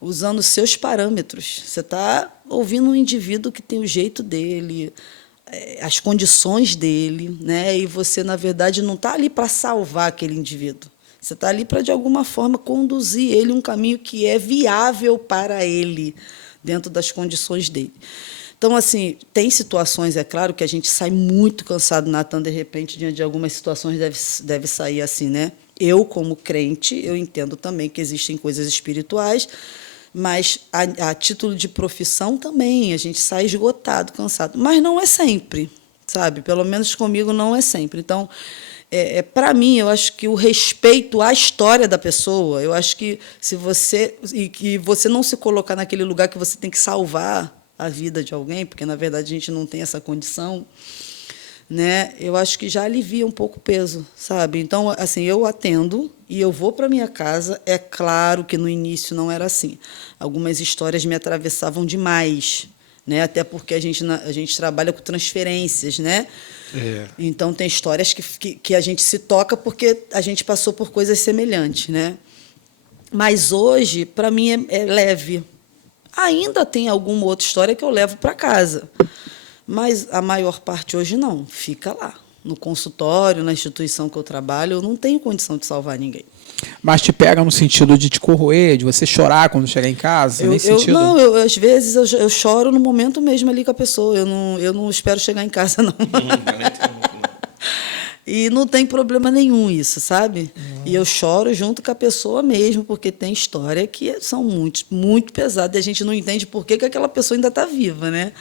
usando seus parâmetros. Você está ouvindo um indivíduo que tem o jeito dele, as condições dele, né? E você, na verdade, não está ali para salvar aquele indivíduo. Você está ali para, de alguma forma, conduzir ele um caminho que é viável para ele, dentro das condições dele. Então, assim, tem situações, é claro, que a gente sai muito cansado, Natan, de repente, diante de algumas situações, deve sair assim, né? Eu, como crente, eu entendo também que existem coisas espirituais, mas, a título de profissão, também, a gente sai esgotado, cansado. Mas não é sempre, sabe? Pelo menos comigo não é sempre. Então, para mim, eu acho que o respeito à história da pessoa, eu acho que se você e que você não se colocar naquele lugar que você tem que salvar a vida de alguém, porque na verdade a gente não tem essa condição, né? Eu acho que já alivia um pouco o peso, sabe? Então, assim, eu atendo e eu vou para minha casa. É claro que no início não era assim. Algumas histórias me atravessavam demais, né? Até porque a gente trabalha com transferências, né? Então, tem histórias que a gente se toca porque a gente passou por coisas semelhantes, né? Mas hoje, para mim, é leve. Ainda tem alguma outra história que eu levo para casa, mas a maior parte hoje não. Fica lá, no consultório, na instituição que eu trabalho, eu não tenho condição de salvar ninguém. Mas te pega no sentido de te corroer, de você chorar quando chegar em casa? Nesse sentido? Não, às vezes eu choro no momento mesmo ali com a pessoa. Eu não espero chegar em casa, não. E não tem problema nenhum isso, sabe? E eu choro junto com a pessoa mesmo, porque tem história que são muito, muito pesadas e a gente não entende por que aquela pessoa ainda está viva, né?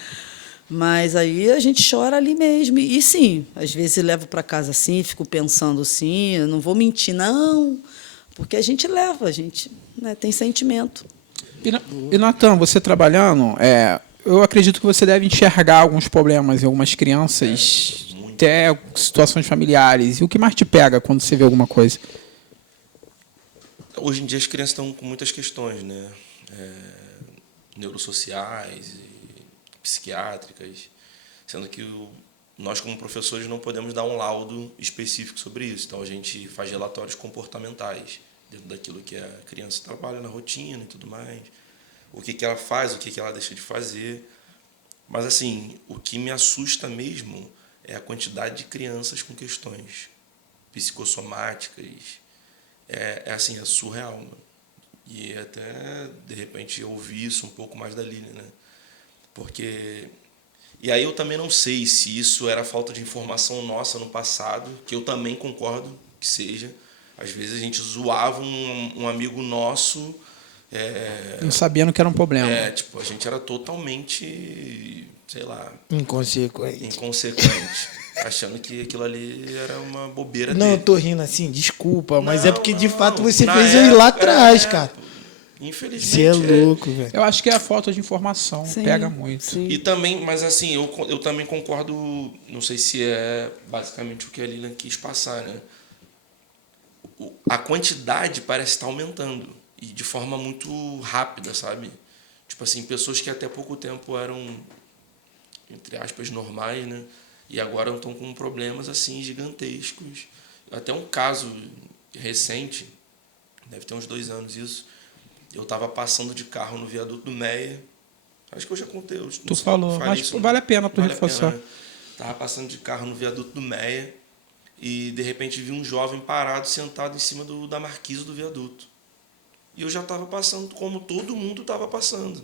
Mas aí a gente chora ali mesmo. E sim, às vezes levo para casa assim, fico pensando assim, eu não vou mentir, não, porque a gente leva, a gente, né, tem sentimento. E Natan, você trabalhando, eu acredito que você deve enxergar alguns problemas em algumas crianças, até situações familiares. E o que mais te pega quando você vê alguma coisa? Hoje em dia as crianças estão com muitas questões, né? Neurosociais e psiquiátricas, sendo que nós, como professores, não podemos dar um laudo específico sobre isso. Então, a gente faz relatórios comportamentais, dentro daquilo que a criança trabalha na rotina e tudo mais, o que ela faz, o que ela deixa de fazer. Mas, assim, o que me assusta mesmo é a quantidade de crianças com questões psicossomáticas. É surreal, mano. E até, de repente, eu ouvi isso um pouco mais da Lilian, né? Porque... E aí eu também não sei se isso era falta de informação nossa no passado, que eu também concordo que seja. Às vezes a gente zoava um amigo nosso... Não sabendo que era um problema. A gente era totalmente, sei lá... Inconsequente. Achando que aquilo ali era uma bobeira Não, dele. eu tô rindo assim, desculpa, mas Não, é porque de não. fato você Na fez eu ir lá época, atrás, cara. Infelizmente. Você é louco, velho. Eu acho que é a falta de informação, Sim, pega muito. sim. E também, mas assim, eu também concordo, não sei se é basicamente o que a Lilian quis passar, né? A quantidade parece estar aumentando, e de forma muito rápida, sabe? Tipo assim, pessoas que até pouco tempo eram, entre aspas, normais, né? E agora estão com problemas assim gigantescos. Até um caso recente, deve ter uns 2 anos isso, eu estava passando de carro no viaduto do Meia. Acho que eu já contei. Tu falou, mas isso, vale a pena tu vale a reforçar. pena, né? Tava passando de carro no viaduto do Meia e de repente vi um jovem parado, sentado em cima da marquise do viaduto. E eu já estava passando como todo mundo estava passando.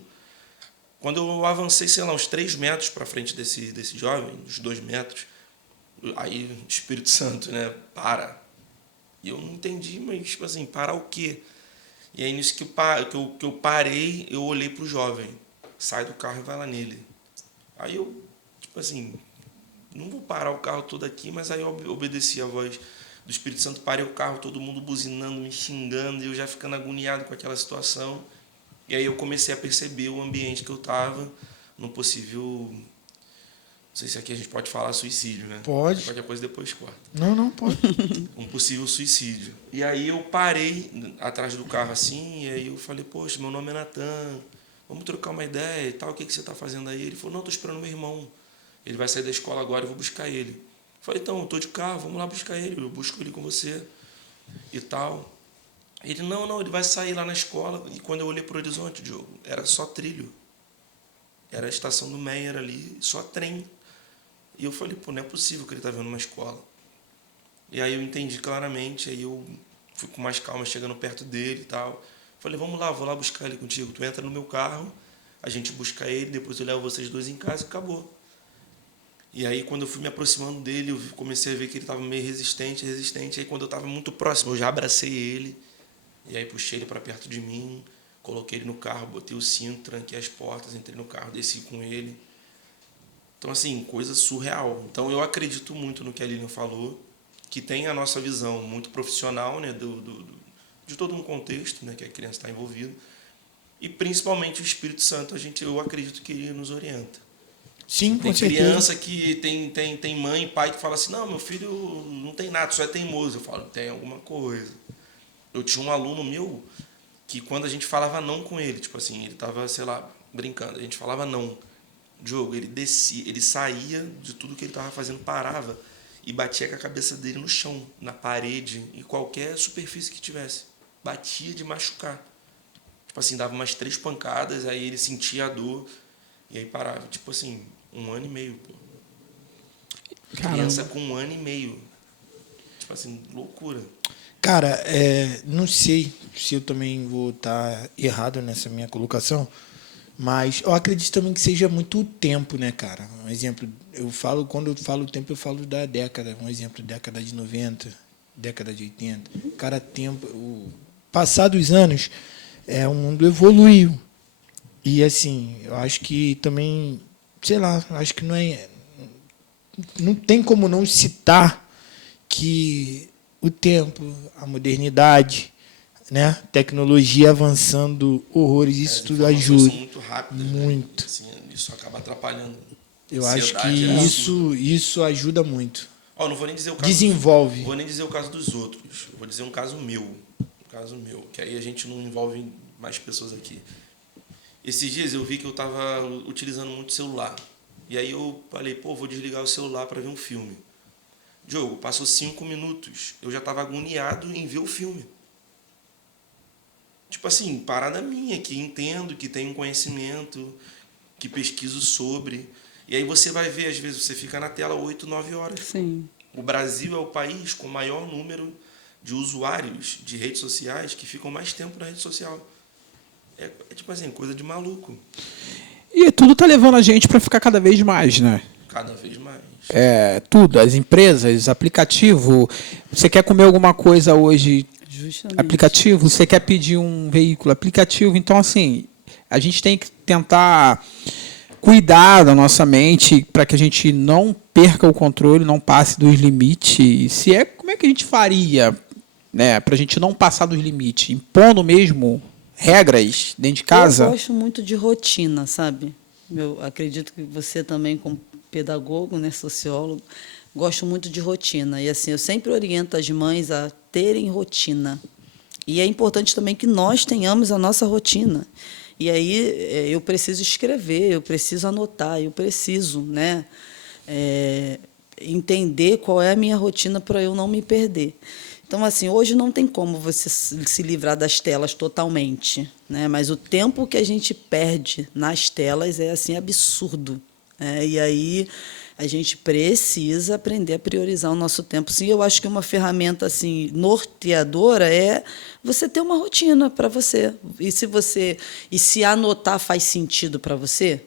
Quando eu avancei, sei lá, uns 3 metros para frente desse jovem, uns 2 metros, aí o Espírito Santo, né, para. E eu não entendi, mas, tipo assim, parar o quê? E aí, nisso que eu parei, eu olhei para o jovem. Sai do carro e vai lá nele. Aí eu, tipo assim, não vou parar o carro todo aqui, mas aí eu obedeci a voz do Espírito Santo, parei o carro, todo mundo buzinando, me xingando, e eu já ficando agoniado com aquela situação. E aí eu comecei a perceber o ambiente que eu estava, num possível... Não sei se aqui a gente pode falar suicídio, né? Pode. Qualquer coisa depois corta. Não, pode. Um possível suicídio. E aí eu parei atrás do carro assim, e aí eu falei, poxa, meu nome é Natan, vamos trocar uma ideia e tal, o que você está fazendo aí? Ele falou, não, estou esperando meu irmão, ele vai sair da escola agora, eu vou buscar ele. Eu falei, então, eu estou de carro, vamos lá buscar ele, eu busco ele com você e tal. Ele, não, ele vai sair lá na escola. E quando eu olhei para o horizonte, Diogo, era só trilho. Era a estação do Meyer ali, só trem. E eu falei, pô, não é possível que ele está vendo uma escola. E aí eu entendi claramente, aí eu fui com mais calma, chegando perto dele e tal. Falei, vamos lá, vou lá buscar ele contigo. Tu entra no meu carro, a gente busca ele, depois eu levo vocês dois em casa e acabou. E aí, quando eu fui me aproximando dele, eu comecei a ver que ele estava meio resistente. Aí, quando eu estava muito próximo, eu já abracei ele. E aí, puxei ele para perto de mim, coloquei ele no carro, botei o cinto, tranquei as portas, entrei no carro, desci com ele. Então, assim, coisa surreal. Então, eu acredito muito no que a Lilian falou, que tem a nossa visão muito profissional, né, de todo um contexto, né, que a criança está envolvida. E, principalmente, o Espírito Santo, eu acredito que ele nos orienta. Sim, Tem com certeza. criança que tem mãe e pai que fala assim, não, meu filho não tem nada, só é teimoso. Eu falo, tem alguma coisa. Eu tinha um aluno meu que quando a gente falava não com ele, tipo assim, ele estava, sei lá, brincando, a gente falava não. Diogo, ele descia, ele saía de tudo que ele estava fazendo, parava e batia com a cabeça dele no chão, na parede, em qualquer superfície que tivesse. Batia de machucar. Tipo assim, dava umas 3 pancadas, aí ele sentia a dor e aí parava. Tipo assim, 1 ano e meio, pô. Criança com 1 ano e meio. Tipo assim, loucura. Cara, não sei se eu também vou estar errado nessa minha colocação, mas eu acredito também que seja muito o tempo, né, cara? Um exemplo, quando eu falo tempo, eu falo da década. Um exemplo, década de 90, década de 80. Cara, passado os anos, o mundo evoluiu. E, assim, eu acho que também, sei lá, acho que não tem como não citar que o tempo, a modernidade, né, tecnologia avançando horrores, isso tudo ajuda. São muito rápidas, muito. Né? Assim, isso acaba atrapalhando. Eu acho que isso ajuda muito. Não vou nem dizer o caso desenvolve. Vou nem dizer o caso dos outros. Vou dizer um caso meu. Que aí a gente não envolve mais pessoas aqui. Esses dias eu vi que eu estava utilizando muito o celular. E aí eu falei, vou desligar o celular para ver um filme. Diogo, passou 5 minutos. Eu já estava agoniado em ver o filme. Tipo assim, parada minha, que entendo, que tenho conhecimento, que pesquiso sobre. E aí você vai ver, às vezes, você fica na tela 8, 9 horas. Sim. O Brasil é o país com o maior número de usuários de redes sociais que ficam mais tempo na rede social. É tipo assim, coisa de maluco. E tudo tá levando a gente para ficar cada vez mais, né? Cada vez mais. Tudo, as empresas, aplicativo. Você quer comer alguma coisa hoje, Justamente. aplicativo. Você quer pedir um veículo, aplicativo. Então, assim, a gente tem que tentar cuidar da nossa mente para que a gente não perca o controle, não passe dos limites. Como é que a gente faria, né, para a gente não passar dos limites? Impondo mesmo regras dentro de casa? Eu gosto muito de rotina, sabe? Eu acredito que você também, como pedagogo, né, sociólogo, gosto muito de rotina. E assim, eu sempre oriento as mães a terem rotina. E é importante também que nós tenhamos a nossa rotina. E aí eu preciso escrever, eu preciso anotar, eu preciso, né, entender qual é a minha rotina para eu não me perder. Então, assim, hoje não tem como você se livrar das telas totalmente, né? Mas o tempo que a gente perde nas telas é assim absurdo. E aí a gente precisa aprender a priorizar o nosso tempo. Sim, eu acho que uma ferramenta assim norteadora é você ter uma rotina para você. E se anotar faz sentido para você,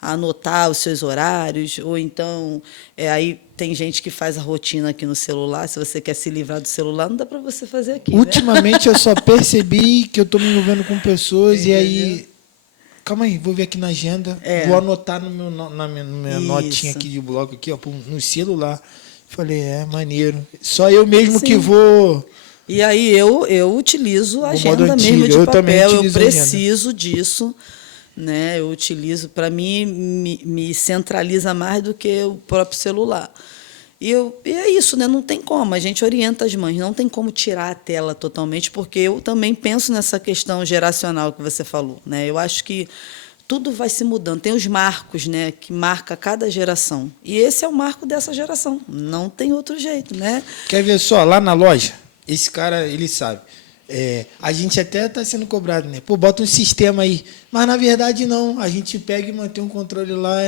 anotar os seus horários, ou então aí tem gente que faz a rotina aqui no celular. Se você quer se livrar do celular, não dá para você fazer aqui. Ultimamente eu só percebi que eu estou me envolvendo com pessoas e aí, calma aí, vou ver aqui na agenda, vou anotar na minha notinha aqui de bloco aqui, ó, no celular. Falei, maneiro. Só eu mesmo que vou. E aí eu utilizo a agenda mesmo de papel. Eu preciso disso. né? Eu utilizo, para mim, me centraliza mais do que o próprio celular. E é isso, né? Não tem como. A gente orienta as mães, não tem como tirar a tela totalmente, porque eu também penso nessa questão geracional que você falou, né? Eu acho que tudo vai se mudando. Tem os marcos, né, que marca cada geração. E esse é o marco dessa geração. Não tem outro jeito, né? Quer ver só, lá na loja, esse cara, ele sabe. A gente até está sendo cobrado, né? Pô, bota um sistema aí. Mas, na verdade, não. A gente pega e mantém um controle lá.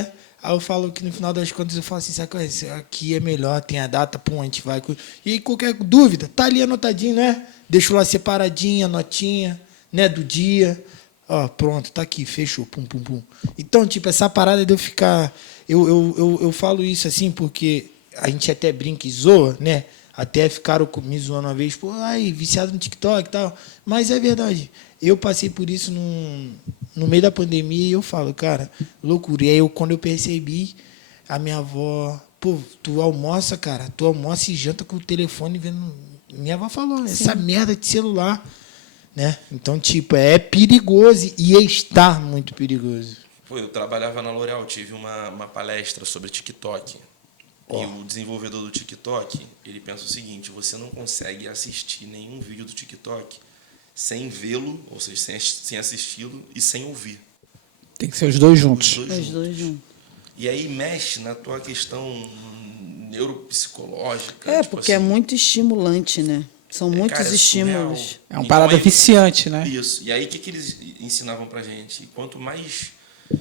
Aí eu falo que, no final das contas, eu falo assim, sabe, esse aqui é melhor, tem a data, pum, a gente vai... E qualquer dúvida, tá ali anotadinho, né? Deixo lá separadinha, notinha, né, do dia... Ó, pronto, tá aqui, fechou, pum, pum, pum. Então, tipo, essa parada de eu ficar... Eu falo isso assim porque a gente até brinca e zoa, né? Até ficaram me zoando uma vez, pô, ai, viciado no TikTok e tal. Mas é verdade. Eu passei por isso no meio da pandemia e eu falo, cara, loucura. E aí, quando eu percebi, a minha avó... Pô, tu almoça, cara, tu almoça e janta com o telefone vendo... Minha avó falou, essa merda de celular... Né? Então, tipo, é perigoso e está muito perigoso. Pô, eu trabalhava na L'Oréal, tive uma palestra sobre TikTok. Oh. E o desenvolvedor do TikTok, ele pensa o seguinte, você não consegue assistir nenhum vídeo do TikTok sem vê-lo, ou seja, sem assisti-lo e sem ouvir. Tem que ser os dois juntos. Os dois juntos. E aí mexe na tua questão neuropsicológica. Tipo porque assim, é muito estimulante, né? São muitos estímulos. Surreal. É uma parada viciante, né? Isso. E aí, o que eles ensinavam pra gente? Quanto mais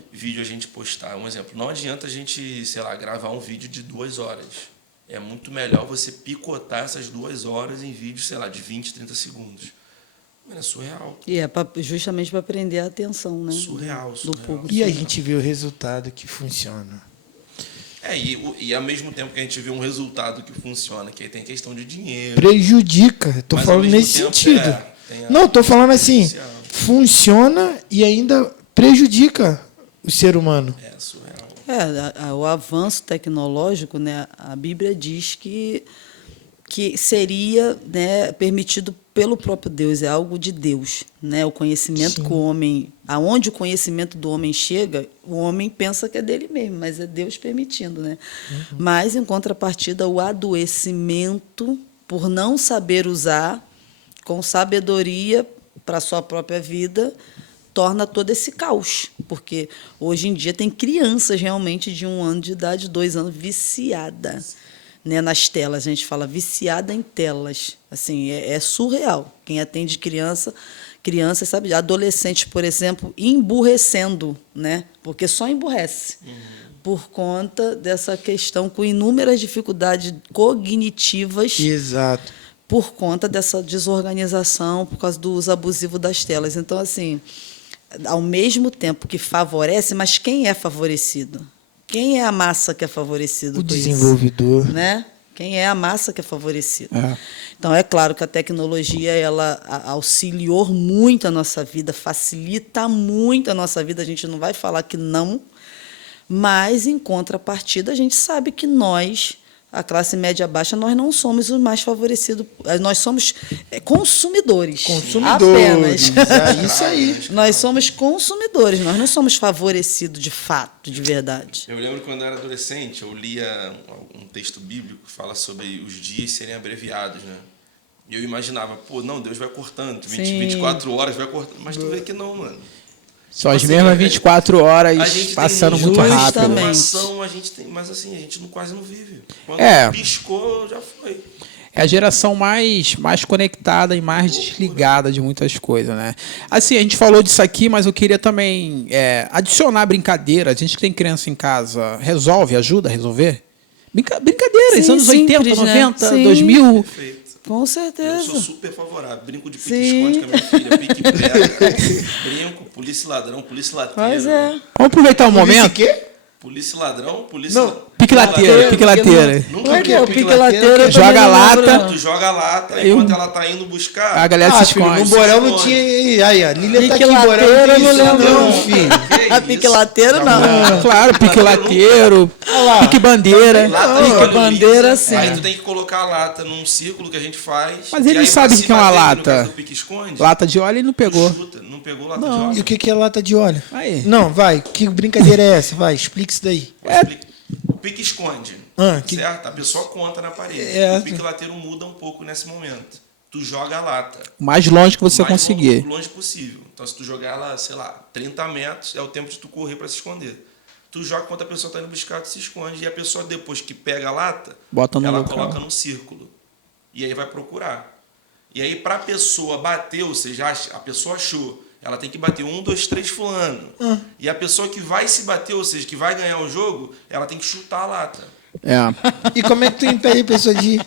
vídeo a gente postar, um exemplo, não adianta a gente, sei lá, gravar um vídeo de 2 horas. É muito melhor você picotar essas 2 horas em vídeos, sei lá, de 20, 30 segundos. Mano, é surreal. E é justamente para prender a atenção, né? Surreal. Do público. E a gente vê o resultado que funciona. E ao mesmo tempo que a gente vê um resultado que funciona, que aí tem questão de dinheiro. Prejudica, tô falando nesse sentido. Não, tô falando assim, funciona e ainda prejudica o ser humano. É surreal. O avanço tecnológico, né, a Bíblia diz que seria, né, permitido pelo próprio Deus, é algo de Deus, né? O conhecimento que o homem, aonde o conhecimento do homem chega, o homem pensa que é dele mesmo, mas é Deus permitindo, né? Uhum. Mas em contrapartida, o adoecimento por não saber usar com sabedoria para a sua própria vida torna todo esse caos, porque hoje em dia tem crianças realmente de 1 ano de idade, 2 anos viciadas, né, nas telas. A gente fala viciada em telas. Assim, é surreal. Quem atende criança, sabe, adolescente, por exemplo, emburrecendo, né? Porque só emburrece. Por conta dessa questão com inúmeras dificuldades cognitivas. Exato. Por conta dessa desorganização, por causa do uso abusivo das telas. Então, assim, ao mesmo tempo que favorece, mas quem é favorecido? Quem é a massa que é favorecida? O desenvolvedor. Isso, né? Quem é a massa que é favorecida? Então, é claro que a tecnologia ela auxiliou muito a nossa vida, facilita muito a nossa vida, a gente não vai falar que não, mas, em contrapartida, a gente sabe que nós, a classe média baixa, nós não somos os mais favorecidos, nós somos consumidores. Apenas. É isso aí. Nós somos consumidores, nós não somos favorecidos de fato, de verdade. Eu lembro que quando eu era adolescente, eu lia um texto bíblico que fala sobre os dias serem abreviados, né? E eu imaginava, pô, não, Deus vai cortando, 24 horas vai cortando, mas tu vê que não, mano. Só as mesmas 24 horas passando muito rápido. A gente tem, mas assim, a gente quase não vive. Quando piscou, já foi. É a geração mais conectada e mais desligada de muitas coisas, né? Assim, a gente falou disso aqui, mas eu queria também adicionar brincadeira. A gente que tem criança em casa, ajuda a resolver? Brincadeiras, anos simples, 80, 90, né? 2000. Perfeito. Com certeza. Eu sou super favorável. Brinco de pique-esconde com a minha filha, pique-pega. Brinco, polícia ladrão, polícia lateiro. Mas é. Vamos aproveitar o momento. Polícia ladrão, polícia... Não, pique-lateira, pique-lateira. Nunca vi o pique-lateira. Joga a lata. Tu joga a lata, enquanto ela tá indo buscar... A galera se esconde. No Borel não tinha... Aí, a Lília tá aqui, Borel não tem isso, não, filho. Pique lateiro, não. Ah, claro, pique lateiro, pique bandeira. Pique bandeira, sim. Aí tu tem que colocar a lata num círculo que a gente faz. Mas e ele aí sabe pra que é uma cima dele, no lata. caso do pique-esconde, Lata de óleo ele não pegou. chuta. Não pegou lata de óleo? E o que é lata de óleo? Aí. Não, vai. Que brincadeira é essa? Vai, explica isso daí. O pique-esconde, certo? A pessoa conta na parede. É. O pique lateiro muda um pouco nesse momento. Tu joga a lata. O mais longe que você mais conseguir. longe possível. Então, se tu jogar ela, sei lá, 30 metros, é o tempo de tu correr para se esconder. Tu joga quando a pessoa tá indo buscar, tu se esconde. E a pessoa, depois que pega a lata, Bota no ela local. coloca num círculo. E aí vai procurar. E aí, pra pessoa bater, ou seja, a pessoa achou, ela tem que bater 1, 2, 3 fulano. E a pessoa que vai se bater, ou seja, que vai ganhar o jogo, ela tem que chutar a lata. É. E como é que tu impede a pessoa de ir?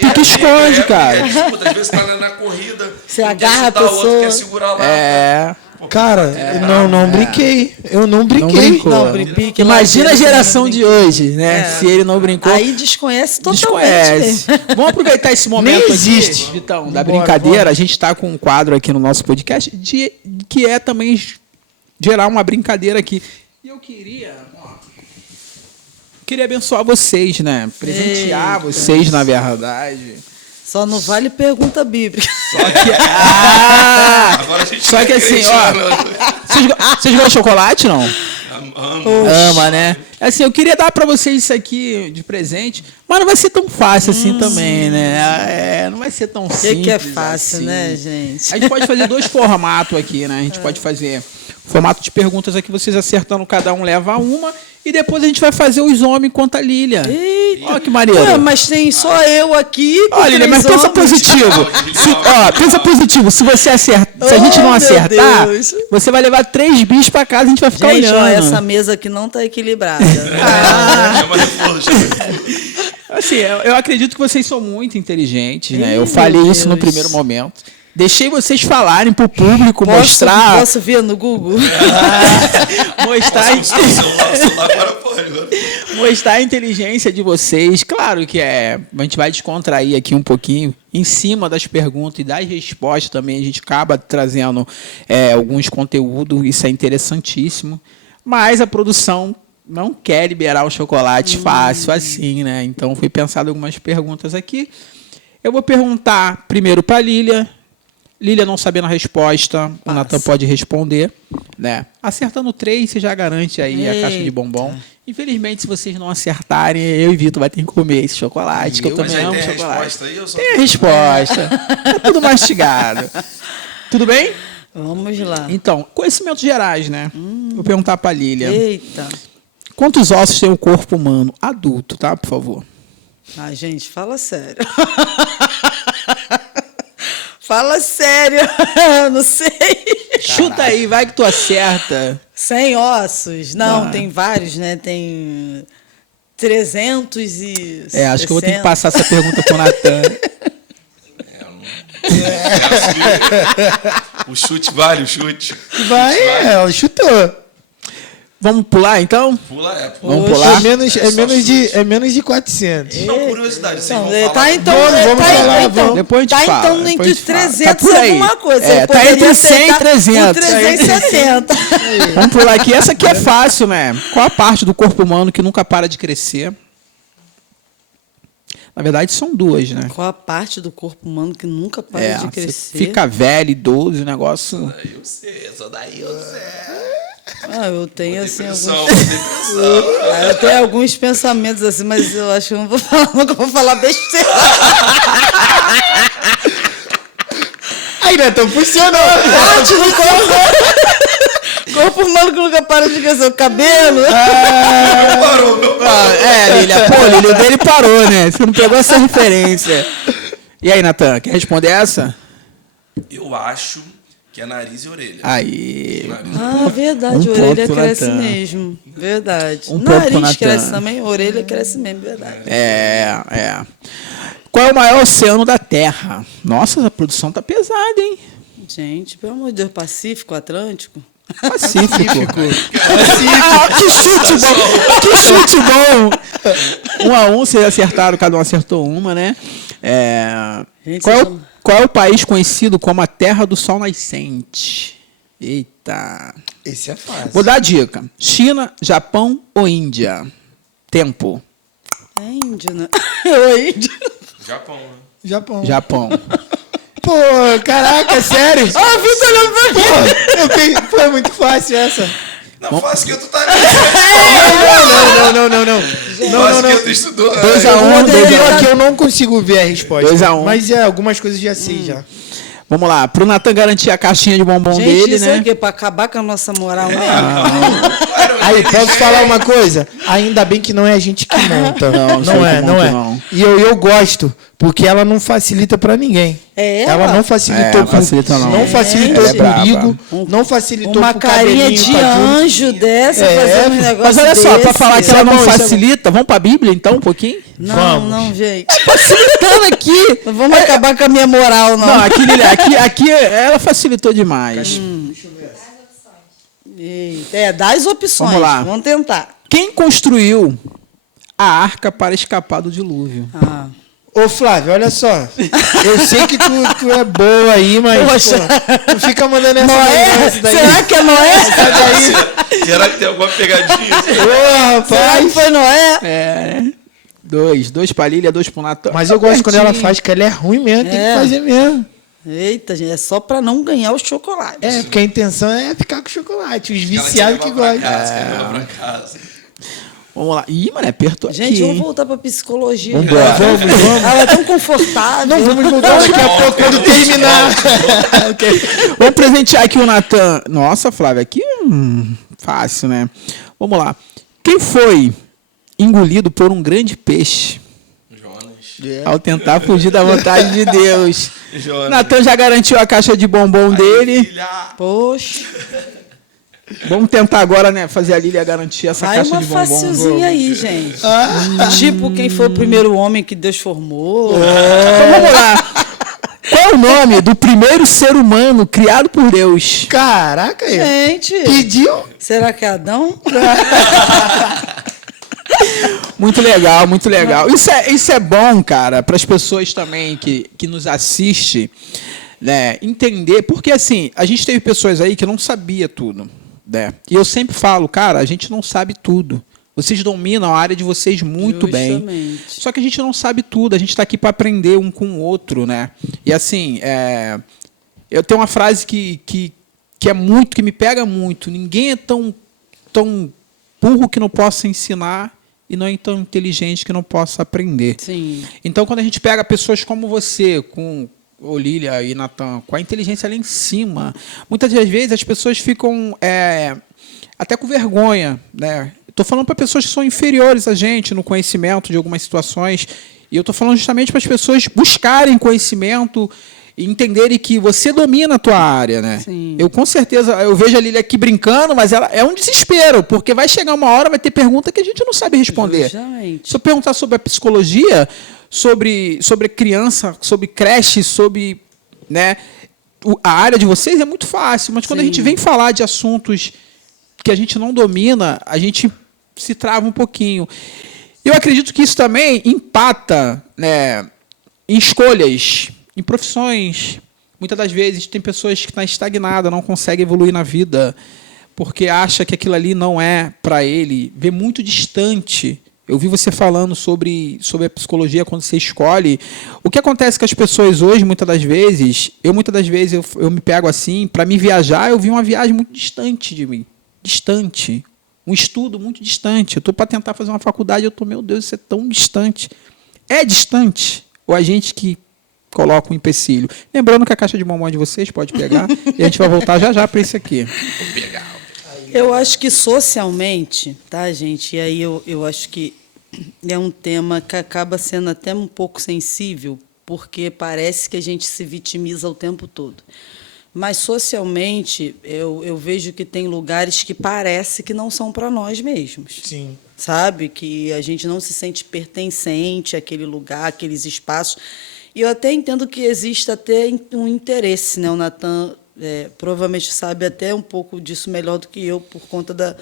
Pique-esconde, cara. Disputa. Às vezes tá na corrida, Você um agarra quer chutar, a o outro pessoa. quer segurar a lata. É. Pô, Cara, não brinquei. Eu não brinquei. brincou. Não, pique Imagina a lateiro, geração não de brinquei. hoje, né? Se ele não brincou. Aí desconhece totalmente. Desconhece. mesmo. Vamos aproveitar esse momento Nem aqui, existe. Vitão, da Bora, brincadeira. bora. A gente está com um quadro aqui no nosso podcast que é também gerar uma brincadeira aqui. E eu queria abençoar vocês, né? Presentear Eita. vocês, na verdade. Só não vale pergunta bíblica. Agora a gente Só que assim, ó. Vocês gostam de chocolate, não? Ama, né? Assim, eu queria dar pra vocês isso aqui de presente, mas não vai ser tão fácil assim também, né? Não vai ser tão O simples. que é fácil, assim. né, gente? A gente pode fazer 2 formatos aqui, né? A gente pode fazer formato de perguntas aqui, vocês acertando, cada um leva uma, e depois a gente vai fazer os homens contra a Lília. Eita. Olha que maneiro. Ué, mas tem só eu aqui. com Olha, Lília, mas 3 pensa homens. positivo. Pensa positivo. Se você acertar, se a gente não Oh, meu acertar, Deus. você vai levar 3 bis pra casa e a gente vai ficar Gente, olhando. ó, essa mesa aqui não tá equilibrada. Chama reforço. Assim, eu acredito que vocês são muito inteligentes, né? Eu Ih, falei meu isso no Deus. primeiro momento. Deixei vocês falarem pro público, mostrar. Posso ver no Google? Mostrar, O celular agora pode. Agora. mostrar a inteligência de vocês. Claro que a gente vai descontrair aqui um pouquinho em cima das perguntas e das respostas também. A gente acaba trazendo alguns conteúdos, isso é interessantíssimo. Mas a produção não quer liberar o chocolate fácil assim, né? Então foi pensado algumas perguntas aqui. Eu vou perguntar primeiro para a Lília. Lília não sabendo a resposta, o Natan pode responder, né? Acertando 3, você já garante aí a caixa de bombom. Infelizmente, se vocês não acertarem, eu e Vitor vai ter que comer esse chocolate, que eu também amo tem a chocolate. resposta aí? Eu só... Tem a resposta. É tudo mastigado. Tudo bem? Vamos lá. Então, conhecimentos gerais, né? Vou perguntar para a Lília. Eita. Quantos ossos tem o corpo humano adulto, tá? Por favor. Ai, gente, fala sério. Fala sério. Não sei. Chuta aí, vai que tu acerta. 100 ossos? Não, Ah. tem vários, né? Tem 360. Acho que eu vou ter que passar essa pergunta pro Natan. O chute vale, o chute. Vai, chutou. Vamos pular, então? Pula, Vamos pular? É menos de 400. Não, curiosidade, vocês Não, vão falar. tá então, Vamos tá, falar, então, vamos. Depois a gente tá fala, então depois entre a gente fala. 300 Tá por aí. alguma coisa. É, Você tá poderia entre 100 e aceitar 300. por 370. Vamos pular aqui. Essa aqui é fácil, né? Qual a parte do corpo humano que nunca para de crescer? Na verdade, são 2, né? Qual a parte do corpo humano que nunca para de Você crescer? fica velho, idoso, o negócio... Eu sei, essa daí eu sei. Eu tenho assim Depressão, alguns... depressão. Eu tenho alguns pensamentos assim, mas eu acho que eu não vou falar besteira. Ainda estão funcionando. Parte do corpo humano que nunca para de crescer. O cabelo. Parou, meu Lília. Pô, Lília, o dele parou, né? Você não pegou essa referência. E aí, Natan, quer responder essa? Eu acho que é nariz e orelha. Aí... Verdade, Um a orelha ponto pro cresce Natan. mesmo. Verdade. Um ponto pro Nariz Natan. cresce também, orelha cresce mesmo, verdade. Qual é o maior oceano da Terra? Nossa, a produção tá pesada, hein? Gente, pelo amor de Deus, Pacífico, Atlântico? Pacífico. Que chute bom! Que chute bom! 1 a 1, vocês acertaram, cada um acertou uma, né? Gente, Qual é o país conhecido como a Terra do Sol Nascente? Eita. Esse é fácil. Vou dar a dica. China, Japão ou Índia? Tempo. É índio, né? É índio. Japão, né? Japão. Japão. Pô, caraca, sério? Ah, o Vitor olhando pra mim. Pô, é muito fácil essa. Não faço que eu tu tá Não. que tu estudou. 2-1, Pior que eu não consigo ver a resposta. 2-1. Mas algumas coisas já sei já. Vamos lá. Pro Natan garantir a caixinha de bombom Gente, dele, isso né? é o quê? Pra acabar com a nossa moral mesmo? Aí, posso falar uma coisa? Ainda bem que não é a gente que monta. Não, Não é, que não monta, é. não. E eu gosto, porque ela não facilita pra ninguém. É Ela ela? não facilitou É, facilita não. não facilitou Ela é braba. comigo, não facilitou Uma pro carinha cabelinho, de pra tudo. anjo dessa, É, fazendo um negócio Mas olha só, pra desse. falar que ela não Isso é bom, isso é facilita, vamos pra Bíblia então, um pouquinho? Não, Vamos. não, gente. Facilitando aqui. Não vamos acabar com a minha moral, não. Não, aqui ela facilitou demais. Eita, dá as opções. Vamos lá. Vamos tentar. Quem construiu a arca para escapar do dilúvio? Ah. Ô, Flávio, olha só. Eu sei que tu é boa aí, mas Poxa. pô, tu fica mandando essa Noé? daí. Será que é Noé? Será que tem alguma pegadinha? Ô, Será que rapaz. foi Noé? É. Dois pra Lília, 2 pro Natan. Mas eu gosto quando ela faz, que ela é ruim mesmo, tem que É. fazer mesmo. Eita, gente, é só pra não ganhar o chocolate. É, porque a intenção é ficar com chocolate. Os viciados que gostam. Quer levar pra casa. Vamos lá. Ih, mano, apertou Gente, aqui, vamos hein? voltar pra psicologia. Vambora. Vamos. Ela é tão confortável. Não, vamos voltar daqui a pouco quando terminar. Vamos presentear aqui o Natan. Nossa, Flávia, aqui fácil, né? Vamos lá. Quem foi engolido por um grande peixe Jonas. ao tentar fugir da vontade de Deus? Jonas. Natan já garantiu a caixa de bombom dele. Filha. Poxa, Vamos tentar agora, né, fazer a Lília garantir essa vai caixa uma de bombom. facilzinha aí, gente. Tipo, quem foi o primeiro homem que Deus formou. Então vamos lá. Qual é o nome do primeiro ser humano criado por Deus? Caraca, aí. Gente, Pediu? será que é Adão? Muito legal, muito legal. Isso é bom, cara, para as pessoas também que nos assistem, né, entender. Porque, assim, a gente teve pessoas aí que não sabia tudo, né? E eu sempre falo, cara, a gente não sabe tudo. Vocês dominam a área de vocês muito bem. Justamente. Só que a gente não sabe tudo. A gente está aqui para aprender um com o outro, né? E, assim, eu tenho uma frase que é muito, que me pega muito. Ninguém é tão burro que não possa ensinar e não é tão inteligente que não possa aprender. Sim. Então, quando a gente pega pessoas como você, com Lília e Natan, com a inteligência ali em cima, muitas das vezes as pessoas ficam até com vergonha, né? Estou falando para pessoas que são inferiores a gente no conhecimento de algumas situações, e eu estou falando justamente para as pessoas buscarem conhecimento e entenderem que você domina a tua área, né? Sim. Eu com certeza, eu vejo a Lília aqui brincando, mas ela é um desespero, porque vai chegar uma hora, vai ter pergunta que a gente não sabe responder. Justamente. Se eu perguntar sobre a psicologia, sobre criança, sobre creche, sobre, né, a área de vocês é muito fácil, mas quando a Sim. gente vem falar de assuntos que a gente não domina, a gente se trava um pouquinho. Eu acredito que isso também impacta, né, em escolhas, em profissões. Muitas das vezes tem pessoas que estão estagnadas, não conseguem evoluir na vida, porque acha que aquilo ali não é para ele, vê muito distante. Eu vi você falando sobre a psicologia quando você escolhe. O que acontece com as pessoas hoje, muitas das vezes, eu me pego assim, para me viajar, eu vi uma viagem muito distante de mim. Distante. Um estudo muito distante. Eu estou para tentar fazer uma faculdade, eu estou, meu Deus, isso é tão distante. É distante? Ou a gente que coloca um empecilho? Lembrando que a caixa de bombom de vocês pode pegar e a gente vai voltar já para isso aqui. Vou pegar. Eu acho que socialmente, tá, gente? E aí eu acho que é um tema que acaba sendo até um pouco sensível, porque parece que a gente se vitimiza o tempo todo. Mas, socialmente, eu vejo que tem lugares que parece que não são para nós mesmos. Sim. Sabe? Que a gente não se sente pertencente àquele lugar, àqueles espaços. E eu até entendo que existe até um interesse, né? O Natan provavelmente sabe até um pouco disso melhor do que eu, por conta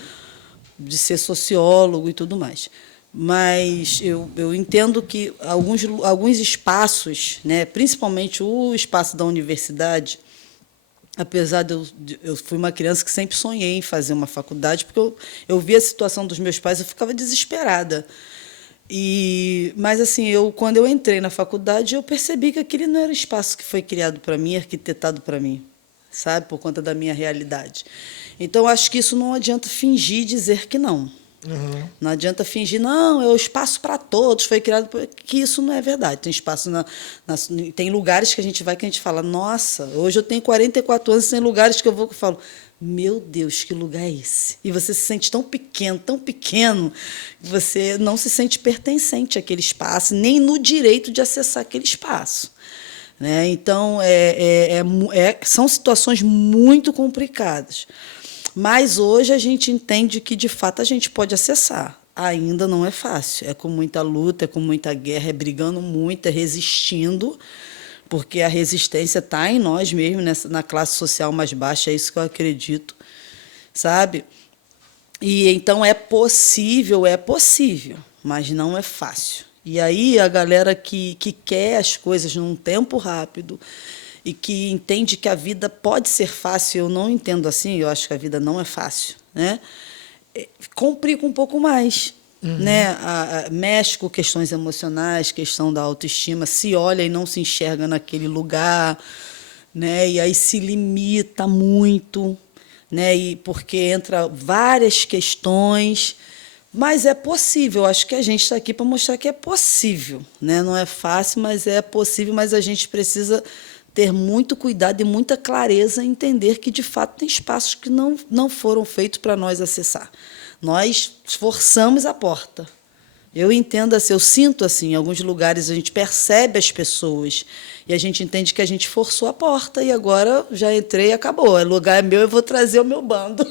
de ser sociólogo e tudo mais. Mas eu entendo que alguns espaços, né? Principalmente o espaço da universidade, apesar eu fui uma criança que sempre sonhei em fazer uma faculdade, porque eu via a situação dos meus pais, eu ficava desesperada. Mas assim, quando eu entrei na faculdade, eu percebi que aquele não era o espaço que foi criado para mim, arquitetado para mim, sabe, por conta da minha realidade. Então, eu acho que isso não adianta fingir dizer que não. Uhum. Não adianta fingir, não, é o espaço para todos, foi criado que isso não é verdade. Tem espaço tem lugares que a gente vai que a gente fala, nossa, hoje eu tenho 44 anos, tem lugares que eu vou que eu falo, meu Deus, que lugar é esse? E você se sente tão pequeno, que você não se sente pertencente àquele espaço, nem no direito de acessar aquele espaço. Né? Então, são situações muito complicadas. Mas hoje a gente entende que, de fato, a gente pode acessar. Ainda não é fácil. É com muita luta, é com muita guerra, é brigando muito, é resistindo, porque a resistência está em nós mesmos, na classe social mais baixa, é isso que eu acredito, sabe? E então é possível, mas não é fácil. E aí a galera que quer as coisas num tempo rápido e que entende que a vida pode ser fácil, eu não entendo assim, eu acho que a vida não é fácil, né? Complica um pouco mais. Uhum. Né? Mexe com questões emocionais, questão da autoestima, se olha e não se enxerga naquele lugar, né? E aí se limita muito, né? E porque entra várias questões, mas é possível. Acho que a gente está aqui para mostrar que é possível, né? Não é fácil, mas é possível, mas a gente precisa ter muito cuidado e muita clareza em entender que, de fato, tem espaços que não foram feitos para nós acessar. Nós forçamos a porta. Eu entendo assim, eu sinto assim, em alguns lugares a gente percebe as pessoas e a gente entende que a gente forçou a porta e agora já entrei e acabou. O lugar é meu, eu vou trazer o meu bando.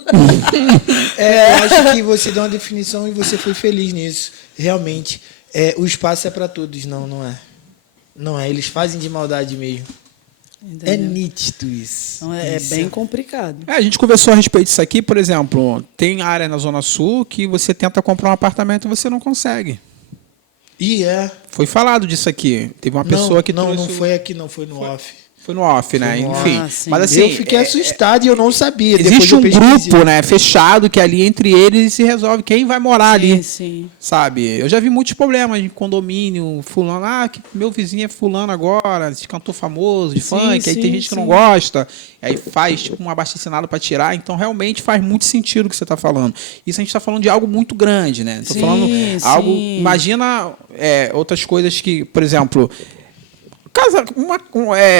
Eu acho que você deu uma definição e você foi feliz nisso. Realmente, o espaço é para todos, não é. Não é, eles fazem de maldade mesmo. Entendeu? É nítido isso. Então é bem complicado. A gente conversou a respeito disso aqui, por exemplo, tem área na Zona Sul que você tenta comprar um apartamento e você não consegue. Foi falado disso aqui. Teve uma pessoa que trouxe... Não foi aqui, não, foi no off. Foi no off, né? Enfim. Mas assim, eu fiquei assustado e eu não sabia. Existe um grupo, né, fechado, que ali entre eles se resolve quem vai morar ali. Sim. Sabe? Eu já vi muitos problemas de condomínio, fulano, que meu vizinho é fulano agora, esse cantor famoso de funk, aí tem gente que não gosta, aí faz tipo um abaixo-assinado para tirar, então realmente faz muito sentido o que você está falando. Isso a gente está falando de algo muito grande, né? Estou falando algo... Imagina outras coisas que, por exemplo...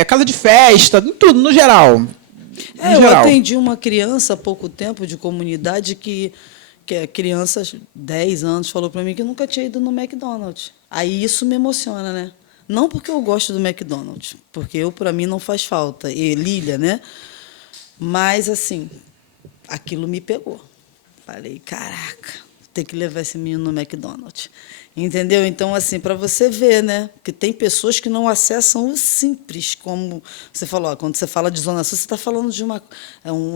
Casa de festa, tudo, no geral. Eu atendi uma criança há pouco tempo de comunidade que é criança, 10 anos, falou para mim que nunca tinha ido no McDonald's. Aí isso me emociona, né? Não porque eu gosto do McDonald's, porque para mim não faz falta. E Lília, né? Mas, assim, aquilo me pegou. Falei, caraca, tem que levar esse menino no McDonald's. Entendeu? Então, assim, para você ver, né? Que tem pessoas que não acessam o simples, como você falou, quando você fala de Zona Sul, você está falando de uma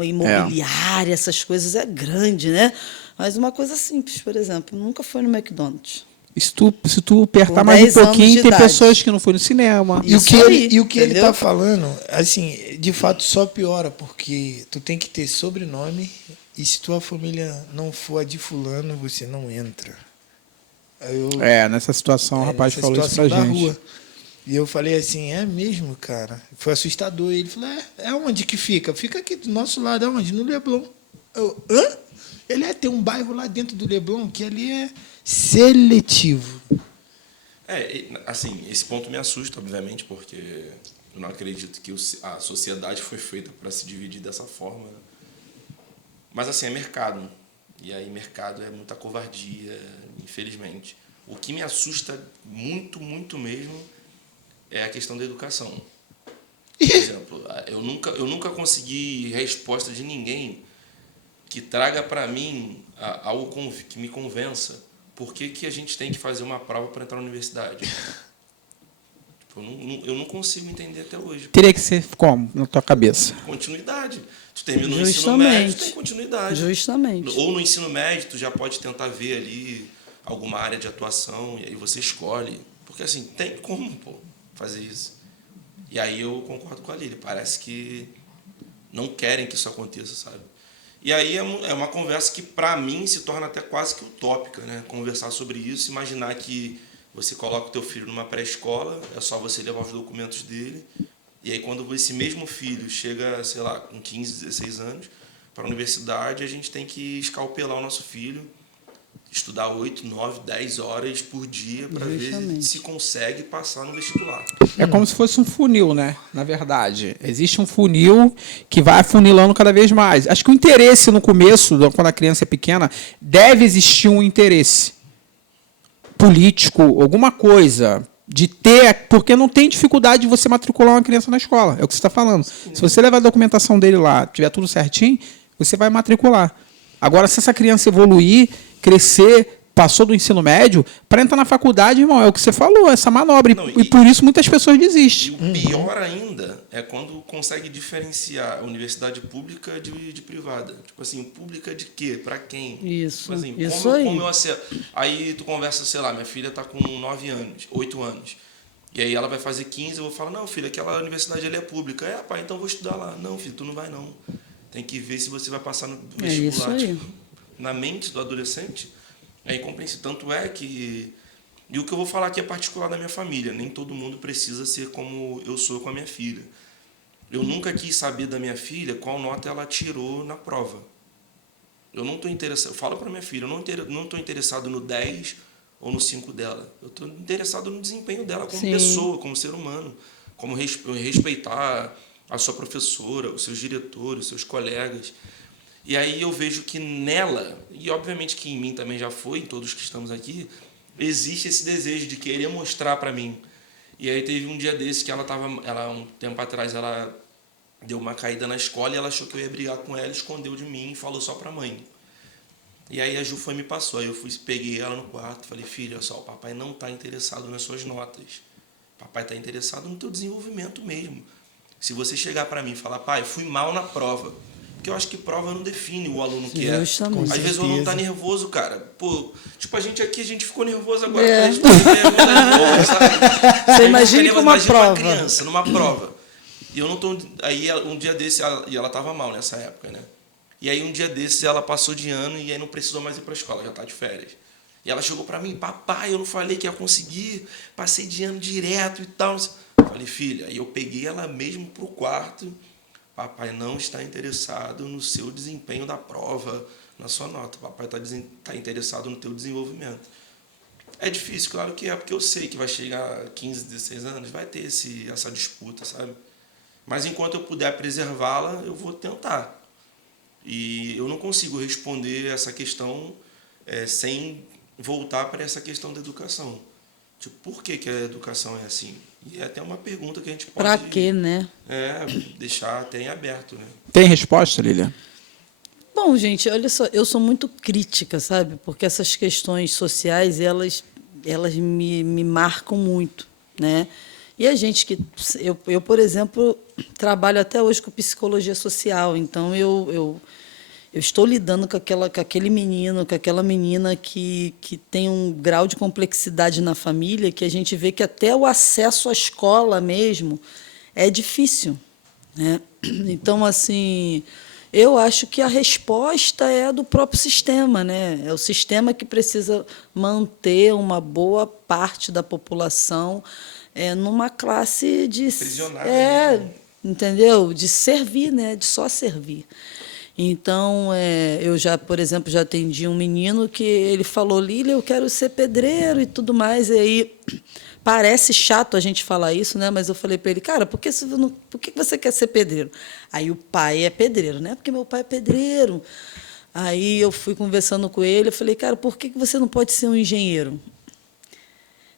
imobiliária, essas coisas, é grande, né? Mas uma coisa simples, por exemplo, nunca foi no McDonald's. Se tu apertar mais um pouquinho, tem pessoas que não foram no cinema. E o que ele está falando, assim, de fato só piora, porque tu tem que ter sobrenome e se tua família não for a de fulano, você não entra. Nessa situação o rapaz falou isso pra gente. Rua. E eu falei assim, é mesmo, cara? Foi assustador. E ele falou, onde que fica? Fica aqui do nosso lado, aonde? No Leblon. Hã? Ele tem um bairro lá dentro do Leblon que ali é seletivo. Assim, esse ponto me assusta, obviamente, porque eu não acredito que a sociedade foi feita para se dividir dessa forma. Mas, assim, é mercado. E aí, mercado é muita covardia, infelizmente. O que me assusta muito, muito mesmo é a questão da educação. Por exemplo, eu nunca consegui resposta de ninguém que traga para mim algo que me convença. Por que a gente tem que fazer uma prova para entrar na universidade? Eu não consigo entender até hoje. Teria que ser como, na tua cabeça? Continuidade. Tu termina no ensino médio, tu tem continuidade. Justamente. Ou no ensino médio, tu já pode tentar ver ali alguma área de atuação, e aí você escolhe. Porque, assim, tem como fazer isso. E aí eu concordo com a Lília. Parece que não querem que isso aconteça, sabe? E aí é uma conversa que, para mim, se torna até quase que utópica, né? Conversar sobre isso, imaginar que você coloca o teu filho numa pré-escola, é só você levar os documentos dele, e aí quando esse mesmo filho chega, sei lá, com 15, 16 anos, para a universidade, a gente tem que escalpelar o nosso filho, estudar 8, 9, 10 horas por dia para ver se consegue passar no vestibular. É como se fosse um funil, né? Na verdade. Existe um funil que vai afunilando cada vez mais. Acho que o interesse no começo, quando a criança é pequena, deve existir um interesse político, alguma coisa de ter, porque não tem dificuldade de você matricular uma criança na escola. É o que você está falando. Sim. Se você levar a documentação dele lá, tiver tudo certinho, você vai matricular. Agora, se essa criança evoluir, crescer, passou do ensino médio, para entrar na faculdade, irmão, é o que você falou, essa manobra. E por isso muitas pessoas desistem. E o pior ainda é quando consegue diferenciar a universidade pública de privada. Tipo assim, pública de quê? Para quem? Isso. Tipo assim, Isso como eu acesso? Aí tu conversa, sei lá, minha filha está com 9 anos, 8 anos. E aí ela vai fazer 15, eu vou falar, não, filha, aquela universidade ali é pública. É, pai, então eu vou estudar lá. Não, filho, tu não vai não. Tem que ver se você vai passar no vestibular. Tipo, na mente do adolescente, é incompreensível. Tanto é que... E o que eu vou falar aqui é particular da minha família. Nem todo mundo precisa ser como eu sou com a minha filha. Eu nunca quis saber da minha filha qual nota ela tirou na prova. Eu não estou interessado... Eu falo para minha filha, eu não estou interessado no 10 ou no 5 dela. Eu estou interessado no desempenho dela como pessoa, como ser humano. Como respeitar a sua professora, os seus diretores, os seus colegas. E aí eu vejo que nela, e obviamente que em mim também já foi, em todos que estamos aqui, existe esse desejo de querer mostrar para mim. E aí teve um dia desse que um tempo atrás, ela deu uma caída na escola e ela achou que eu ia brigar com ela, escondeu de mim e falou só para a mãe. E aí a Ju foi e me passou. Aí eu peguei ela no quarto e falei, filha, olha só, o papai não está interessado nas suas notas. O papai está interessado no teu desenvolvimento mesmo. Se você chegar para mim e falar, pai, fui mal na prova, porque eu acho que prova não define o aluno que é. Às vezes o aluno tá nervoso, cara. Pô, tipo, a gente ficou nervoso agora. Você imagina como uma prova. Uma criança, numa prova. E eu não tô... Aí, um dia desse, e ela tava mal nessa época, né? E aí, um dia desses, ela passou de ano e aí não precisou mais ir pra escola, já tá de férias. E ela chegou pra mim, papai, eu não falei que ia conseguir, passei de ano direto e tal. Falei, filha, aí eu peguei ela mesmo pro quarto. Papai não está interessado no seu desempenho da prova, na sua nota. Papai está interessado no teu desenvolvimento. É difícil, claro que é, porque eu sei que vai chegar a 15, 16 anos, vai ter essa disputa, sabe? Mas enquanto eu puder preservá-la, eu vou tentar. E eu não consigo responder essa questão sem voltar para essa questão da educação. Tipo, por que a educação é assim? E é até uma pergunta que a gente pode... Pra quê, né? Deixar até em aberto, né? Tem resposta, Lília? Bom, gente, olha só, eu sou muito crítica, sabe? Porque essas questões sociais, elas me marcam muito, né? E a gente que... Eu, por exemplo, trabalho até hoje com psicologia social, então eu estou lidando com aquele menino, com aquela menina que tem um grau de complexidade na família que a gente vê que até o acesso à escola mesmo é difícil, né? Então, assim, eu acho que a resposta é do próprio sistema, né? É o sistema que precisa manter uma boa parte da população numa classe de... entendeu? De servir, né? De só servir. Então, eu já, por exemplo, já atendi um menino que ele falou, Lília, eu quero ser pedreiro e tudo mais. E aí, parece chato a gente falar isso, né? Mas eu falei para ele, cara, por que você quer ser pedreiro? Aí o pai é pedreiro, né? Porque meu pai é pedreiro. Aí eu fui conversando com ele, eu falei, cara, por que você não pode ser um engenheiro?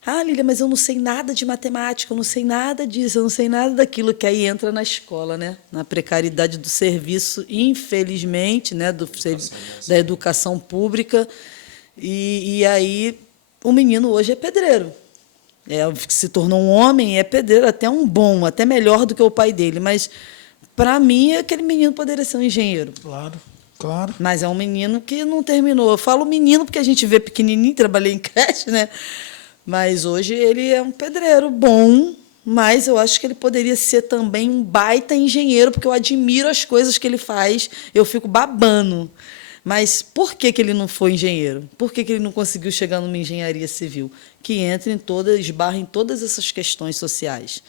Ah, Lília, mas eu não sei nada de matemática, eu não sei nada disso, eu não sei nada daquilo, que aí entra na escola, né? Na precariedade do serviço, infelizmente, né? Da educação pública. E aí o menino hoje é pedreiro. Se tornou um homem, é pedreiro, até um bom, até melhor do que o pai dele. Mas, para mim, aquele menino poderia ser um engenheiro. Claro. Claro. Mas é um menino que não terminou. Eu falo menino porque a gente vê pequenininho, trabalhei em creche, né? Mas hoje ele é um pedreiro bom, mas eu acho que ele poderia ser também um baita engenheiro, porque eu admiro as coisas que ele faz, eu fico babando. Mas por que ele não foi engenheiro? Por que ele não conseguiu chegar numa engenharia civil? Que entra em todas, esbarra em todas essas questões sociais.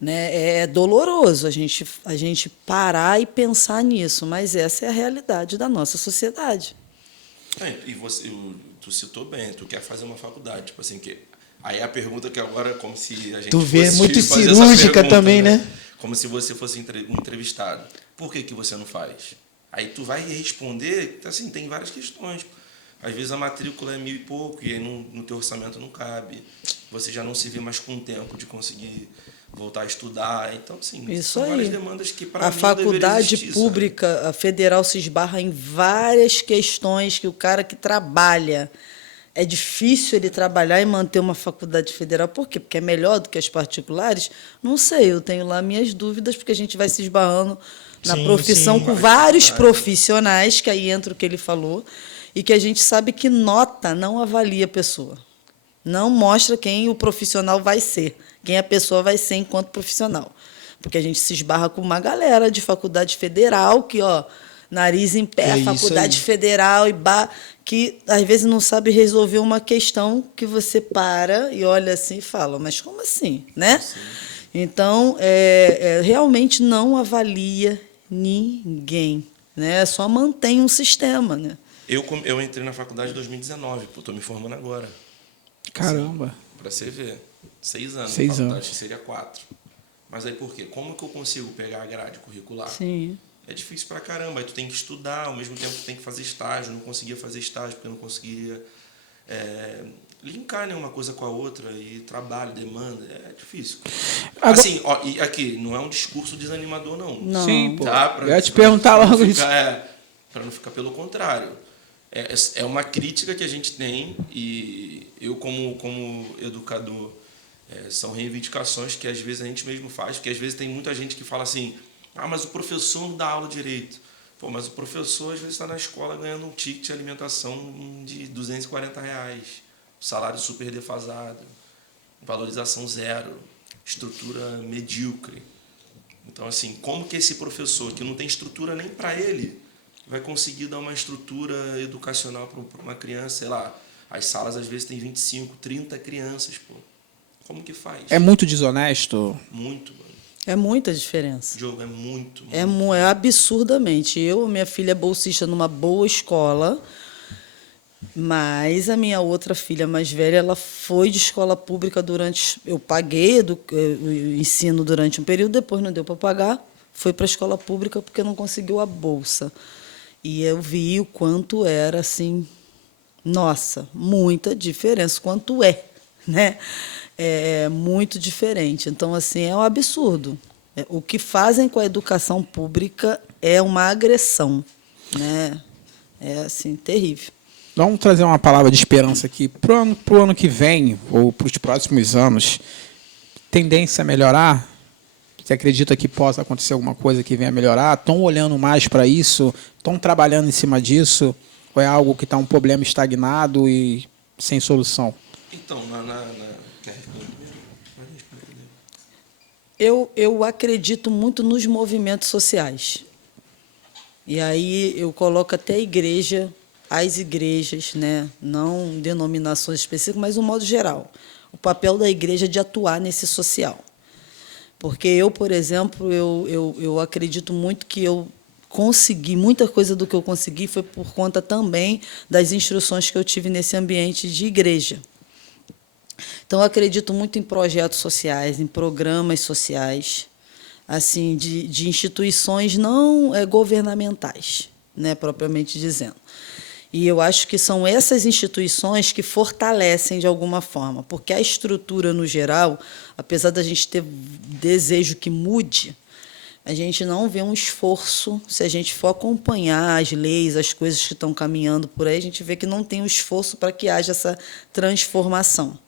Né? É doloroso a gente parar e pensar nisso, mas essa é a realidade da nossa sociedade. E você, tu citou bem, tu quer fazer uma faculdade, tipo assim, que aí a pergunta que agora, como se a gente Tu vê, fosse muito fazer essa cirúrgica pergunta, também, né? Como se você fosse um entrevistado. Por que você não faz? Aí tu vai responder, assim, tem várias questões. Às vezes a matrícula é 1.000 e pouco, e aí no teu orçamento não cabe. Você já não se vê mais com tempo de conseguir voltar a estudar. Então, assim, Isso são aí. várias demandas que, para A mim, não deveria faculdade existir, pública, a federal, se esbarra em várias questões que o cara que trabalha, é difícil ele trabalhar e manter uma faculdade federal. Por quê? Porque é melhor do que as particulares? Não sei, eu tenho lá minhas dúvidas, porque a gente vai se esbarrando na Sim, profissão sim. com vários profissionais, que aí entra o que ele falou, e que a gente sabe que nota não avalia a pessoa. Não mostra quem o profissional vai ser, quem a pessoa vai ser enquanto profissional. Porque a gente se esbarra com uma galera de faculdade federal que, ó, nariz em pé, É isso faculdade aí. federal, que às vezes não sabe resolver uma questão que você para e olha assim e fala, mas como assim? Né? Então, realmente não avalia ninguém. Né? Só mantém um sistema. Né? Eu entrei na faculdade em 2019, estou me formando agora. Caramba. Para você ver. 6 anos. 6 a faculdade anos. seria 4. Mas aí por quê? Como que eu consigo pegar a grade curricular? Sim. É difícil pra caramba. Aí tu tem que estudar, ao mesmo tempo tu tem que fazer estágio. Não conseguia fazer estágio porque eu não conseguia linkar, né, uma coisa com a outra. E trabalho, demanda, é difícil. Agora- Assim, ó, e aqui, não é um discurso desanimador, não. Não. Sim, pô. Tá? Eu ia te perguntar não logo ficar- isso. Para não ficar pelo contrário. É uma crítica que a gente tem, e eu, como educador, são reivindicações que às vezes a gente mesmo faz, porque às vezes tem muita gente que fala assim, mas o professor não dá aula direito. Pô, mas o professor às vezes está na escola ganhando um ticket de alimentação de R$ 240, salário super defasado, valorização zero, estrutura medíocre. Então, assim, como que esse professor, que não tem estrutura nem para ele, vai conseguir dar uma estrutura educacional para uma criança? Sei lá, as salas às vezes tem 25, 30 crianças, pô. Como que faz? É muito desonesto. Muito, mano. É muita diferença. Diogo, é muito. É absurdamente. Minha filha é bolsista numa boa escola, mas a minha outra filha mais velha, ela foi de escola pública durante... Eu paguei o ensino durante um período, depois não deu para pagar, foi para a escola pública porque não conseguiu a bolsa. E eu vi o quanto era, assim, nossa, muita diferença, quanto né? É muito diferente. Então, assim, é um absurdo. O que fazem com a educação pública é uma agressão, né? É, assim, terrível. Vamos trazer uma palavra de esperança aqui. Pro ano que vem, ou para os próximos anos, tendência a melhorar? Você acredita que possa acontecer alguma coisa que venha a melhorar? Estão olhando mais para isso? Estão trabalhando em cima disso? Ou é algo que está um problema estagnado e sem solução? Então, quer responder primeiro? Vai responder primeiro. Eu acredito muito nos movimentos sociais. E aí eu coloco até a igreja, as igrejas, né? Não denominações específicas, mas no modo geral. O papel da igreja de atuar nesse social. Porque eu, por exemplo, eu acredito muito que eu consegui, muita coisa do que eu consegui foi por conta também das instruções que eu tive nesse ambiente de igreja. Então, eu acredito muito em projetos sociais, em programas sociais, assim, de instituições não governamentais, né, propriamente dizendo. E eu acho que são essas instituições que fortalecem de alguma forma, porque a estrutura, no geral, apesar da gente ter desejo que mude, a gente não vê um esforço. Se a gente for acompanhar as leis, as coisas que estão caminhando por aí, a gente vê que não tem um esforço para que haja essa transformação.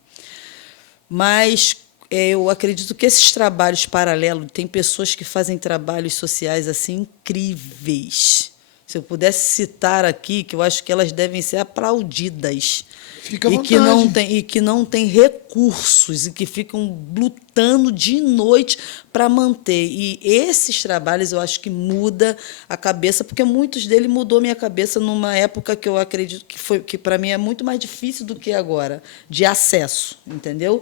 Mas eu acredito que esses trabalhos paralelos, tem pessoas que fazem trabalhos sociais assim incríveis, Se eu pudesse citar aqui, que eu acho que elas devem ser aplaudidas. Fica à e vontade. que não tem recursos e que ficam lutando de noite para manter. E esses trabalhos eu acho que muda a cabeça, porque muitos deles mudou minha cabeça numa época que eu acredito que para mim é muito mais difícil do que agora, de acesso, entendeu?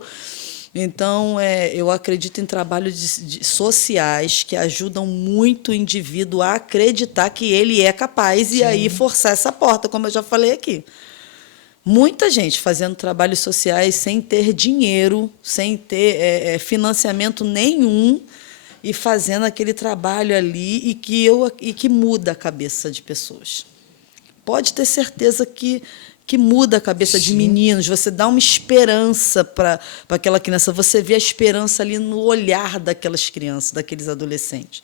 Então, eu acredito em trabalhos sociais que ajudam muito o indivíduo a acreditar que ele é capaz e aí forçar essa porta, como eu já falei aqui. Muita gente fazendo trabalhos sociais sem ter dinheiro, sem ter financiamento nenhum e fazendo aquele trabalho ali e que muda a cabeça de pessoas. Pode ter certeza que muda a cabeça de meninos, você dá uma esperança para aquela criança, você vê a esperança ali no olhar daquelas crianças, daqueles adolescentes.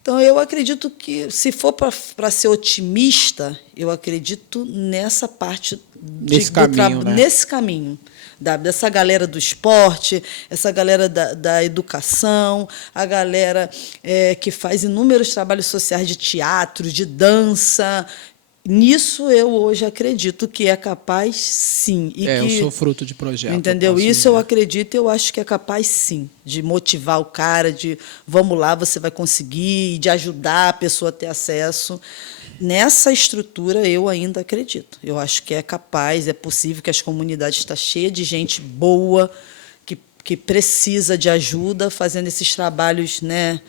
Então, eu acredito que, se for para ser otimista, eu acredito nessa parte Nesse caminho, né? nesse caminho. Dessa galera do esporte, essa galera da educação, a galera que faz inúmeros trabalhos sociais de teatro, de dança. Nisso eu hoje acredito que é capaz, sim. Eu sou fruto de projeto. Entendeu? Isso eu acredito, eu acho que é capaz, sim, de motivar o cara, de vamos lá, você vai conseguir, de ajudar a pessoa a ter acesso. Nessa estrutura eu ainda acredito. Eu acho que é capaz, é possível, que as comunidades estão cheias de gente boa, que precisa de ajuda, fazendo esses trabalhos, né,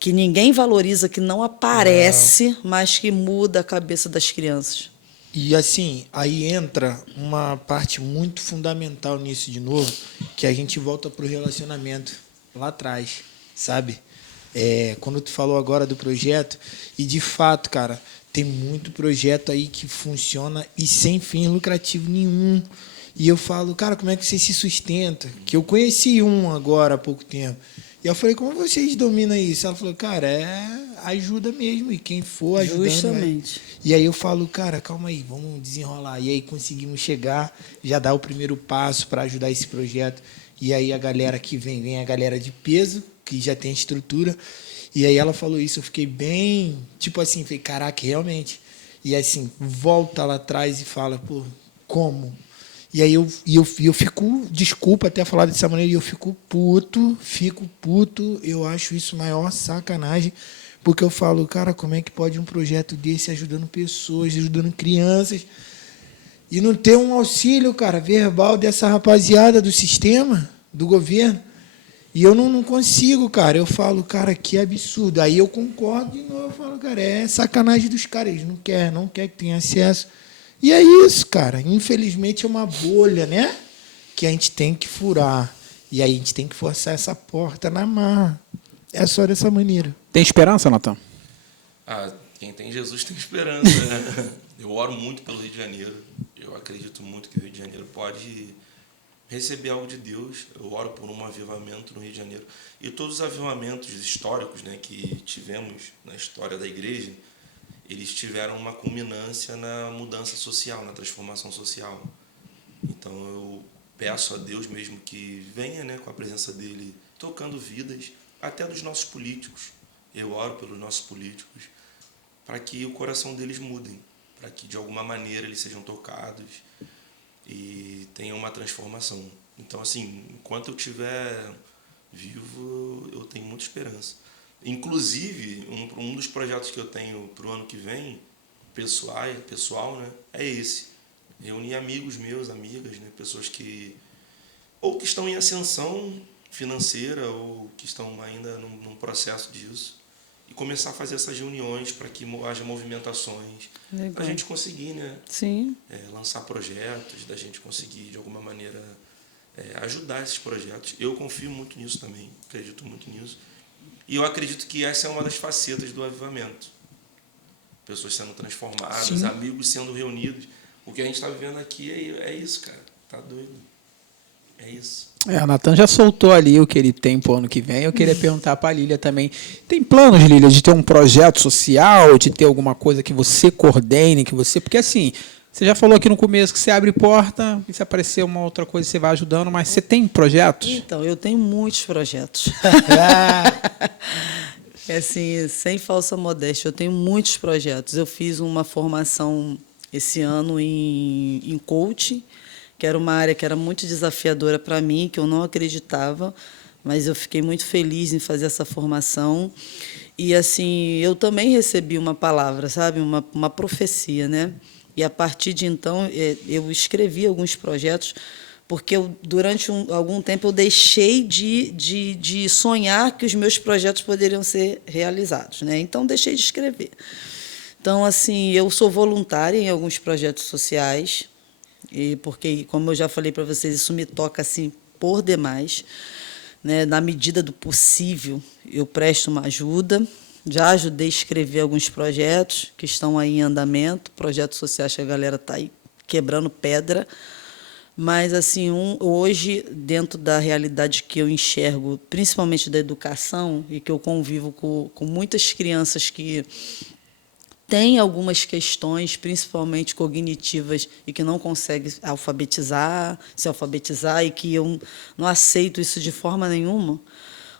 que ninguém valoriza, que não aparece, mas que muda a cabeça das crianças. E assim, aí entra uma parte muito fundamental nisso de novo, que a gente volta para o relacionamento lá atrás, sabe? Quando tu falou agora do projeto, e de fato, cara, tem muito projeto aí que funciona e sem fim lucrativo nenhum. E eu falo, cara, como é que você se sustenta? Que eu conheci um agora há pouco tempo. E eu falei, como vocês dominam isso? Ela falou, cara, ajuda mesmo. E quem for ajudando... Justamente. E aí eu falo, cara, calma aí, vamos desenrolar. E aí conseguimos chegar, já dar o primeiro passo para ajudar esse projeto. E aí a galera que vem a galera de peso, que já tem estrutura. E aí ela falou isso, eu fiquei bem... Tipo assim, falei, caraca, realmente. E assim, volta lá atrás e fala, pô, como? E aí eu fico, desculpa até falar dessa maneira, eu fico puto, eu acho isso maior sacanagem, porque eu falo, cara, como é que pode um projeto desse ajudando pessoas, ajudando crianças, e não ter um auxílio, cara, verbal dessa rapaziada do sistema, do governo? E eu não consigo, cara. Eu falo, cara, que absurdo. Aí eu concordo de novo, eu falo, cara, é sacanagem dos caras, eles não quer que tenha acesso. E é isso, cara. Infelizmente é uma bolha, né? Que a gente tem que furar. E aí a gente tem que forçar essa porta na marra. É só dessa maneira. Tem esperança, Natan? Quem tem Jesus tem esperança, né? Eu oro muito pelo Rio de Janeiro. Eu acredito muito que o Rio de Janeiro pode receber algo de Deus. Eu oro por um avivamento no Rio de Janeiro. E todos os avivamentos históricos, né, que tivemos na história da igreja, eles tiveram uma culminância na mudança social, na transformação social. Então, eu peço a Deus mesmo que venha, né, com a presença dele, tocando vidas, até dos nossos políticos. Eu oro pelos nossos políticos, para que o coração deles mudem, para que, de alguma maneira, eles sejam tocados e tenham uma transformação. Então, assim, enquanto eu estiver vivo, eu tenho muita esperança. Inclusive, um dos projetos que eu tenho para o ano que vem, pessoal, né, é esse. Reunir amigos meus, amigas, né, pessoas que ou que estão em ascensão financeira ou que estão ainda num processo disso, e começar a fazer essas reuniões para que haja movimentações, para a gente conseguir, né, Sim. Lançar projetos, da gente conseguir, de alguma maneira, ajudar esses projetos. Eu confio muito nisso também, acredito muito nisso. E eu acredito que essa é uma das facetas do avivamento. Pessoas sendo transformadas, Sim. Amigos sendo reunidos. O que a gente está vivendo aqui é isso, cara. Tá doido. É isso. A Natan já soltou ali o que ele tem para o ano que vem. Eu queria perguntar para a Lília também. Tem planos, Lília, de ter um projeto social, de ter alguma coisa que você coordene, porque assim, você já falou aqui no começo que você abre porta e se aparecer uma outra coisa você vai ajudando, mas você tem projetos? Então, eu tenho muitos projetos. É assim, sem falsa modéstia, eu tenho muitos projetos. Eu fiz uma formação esse ano em coaching, que era uma área que era muito desafiadora para mim, que eu não acreditava, mas eu fiquei muito feliz em fazer essa formação. E assim, eu também recebi uma palavra, sabe, uma profecia, né? E a partir de então eu escrevi alguns projetos, porque durante algum tempo eu deixei de sonhar que os meus projetos poderiam ser realizados, né? Então deixei de escrever. Então assim, eu sou voluntária em alguns projetos sociais, e porque, como eu já falei para vocês, isso me toca assim por demais, né? Na medida do possível, eu presto uma ajuda. Já ajudei a escrever alguns projetos que estão aí em andamento, projetos sociais que a galera está aí quebrando pedra. Mas, assim, hoje, dentro da realidade que eu enxergo, principalmente da educação, e que eu convivo com muitas crianças que têm algumas questões, principalmente cognitivas, e que não conseguem se alfabetizar, e que eu não aceito isso de forma nenhuma.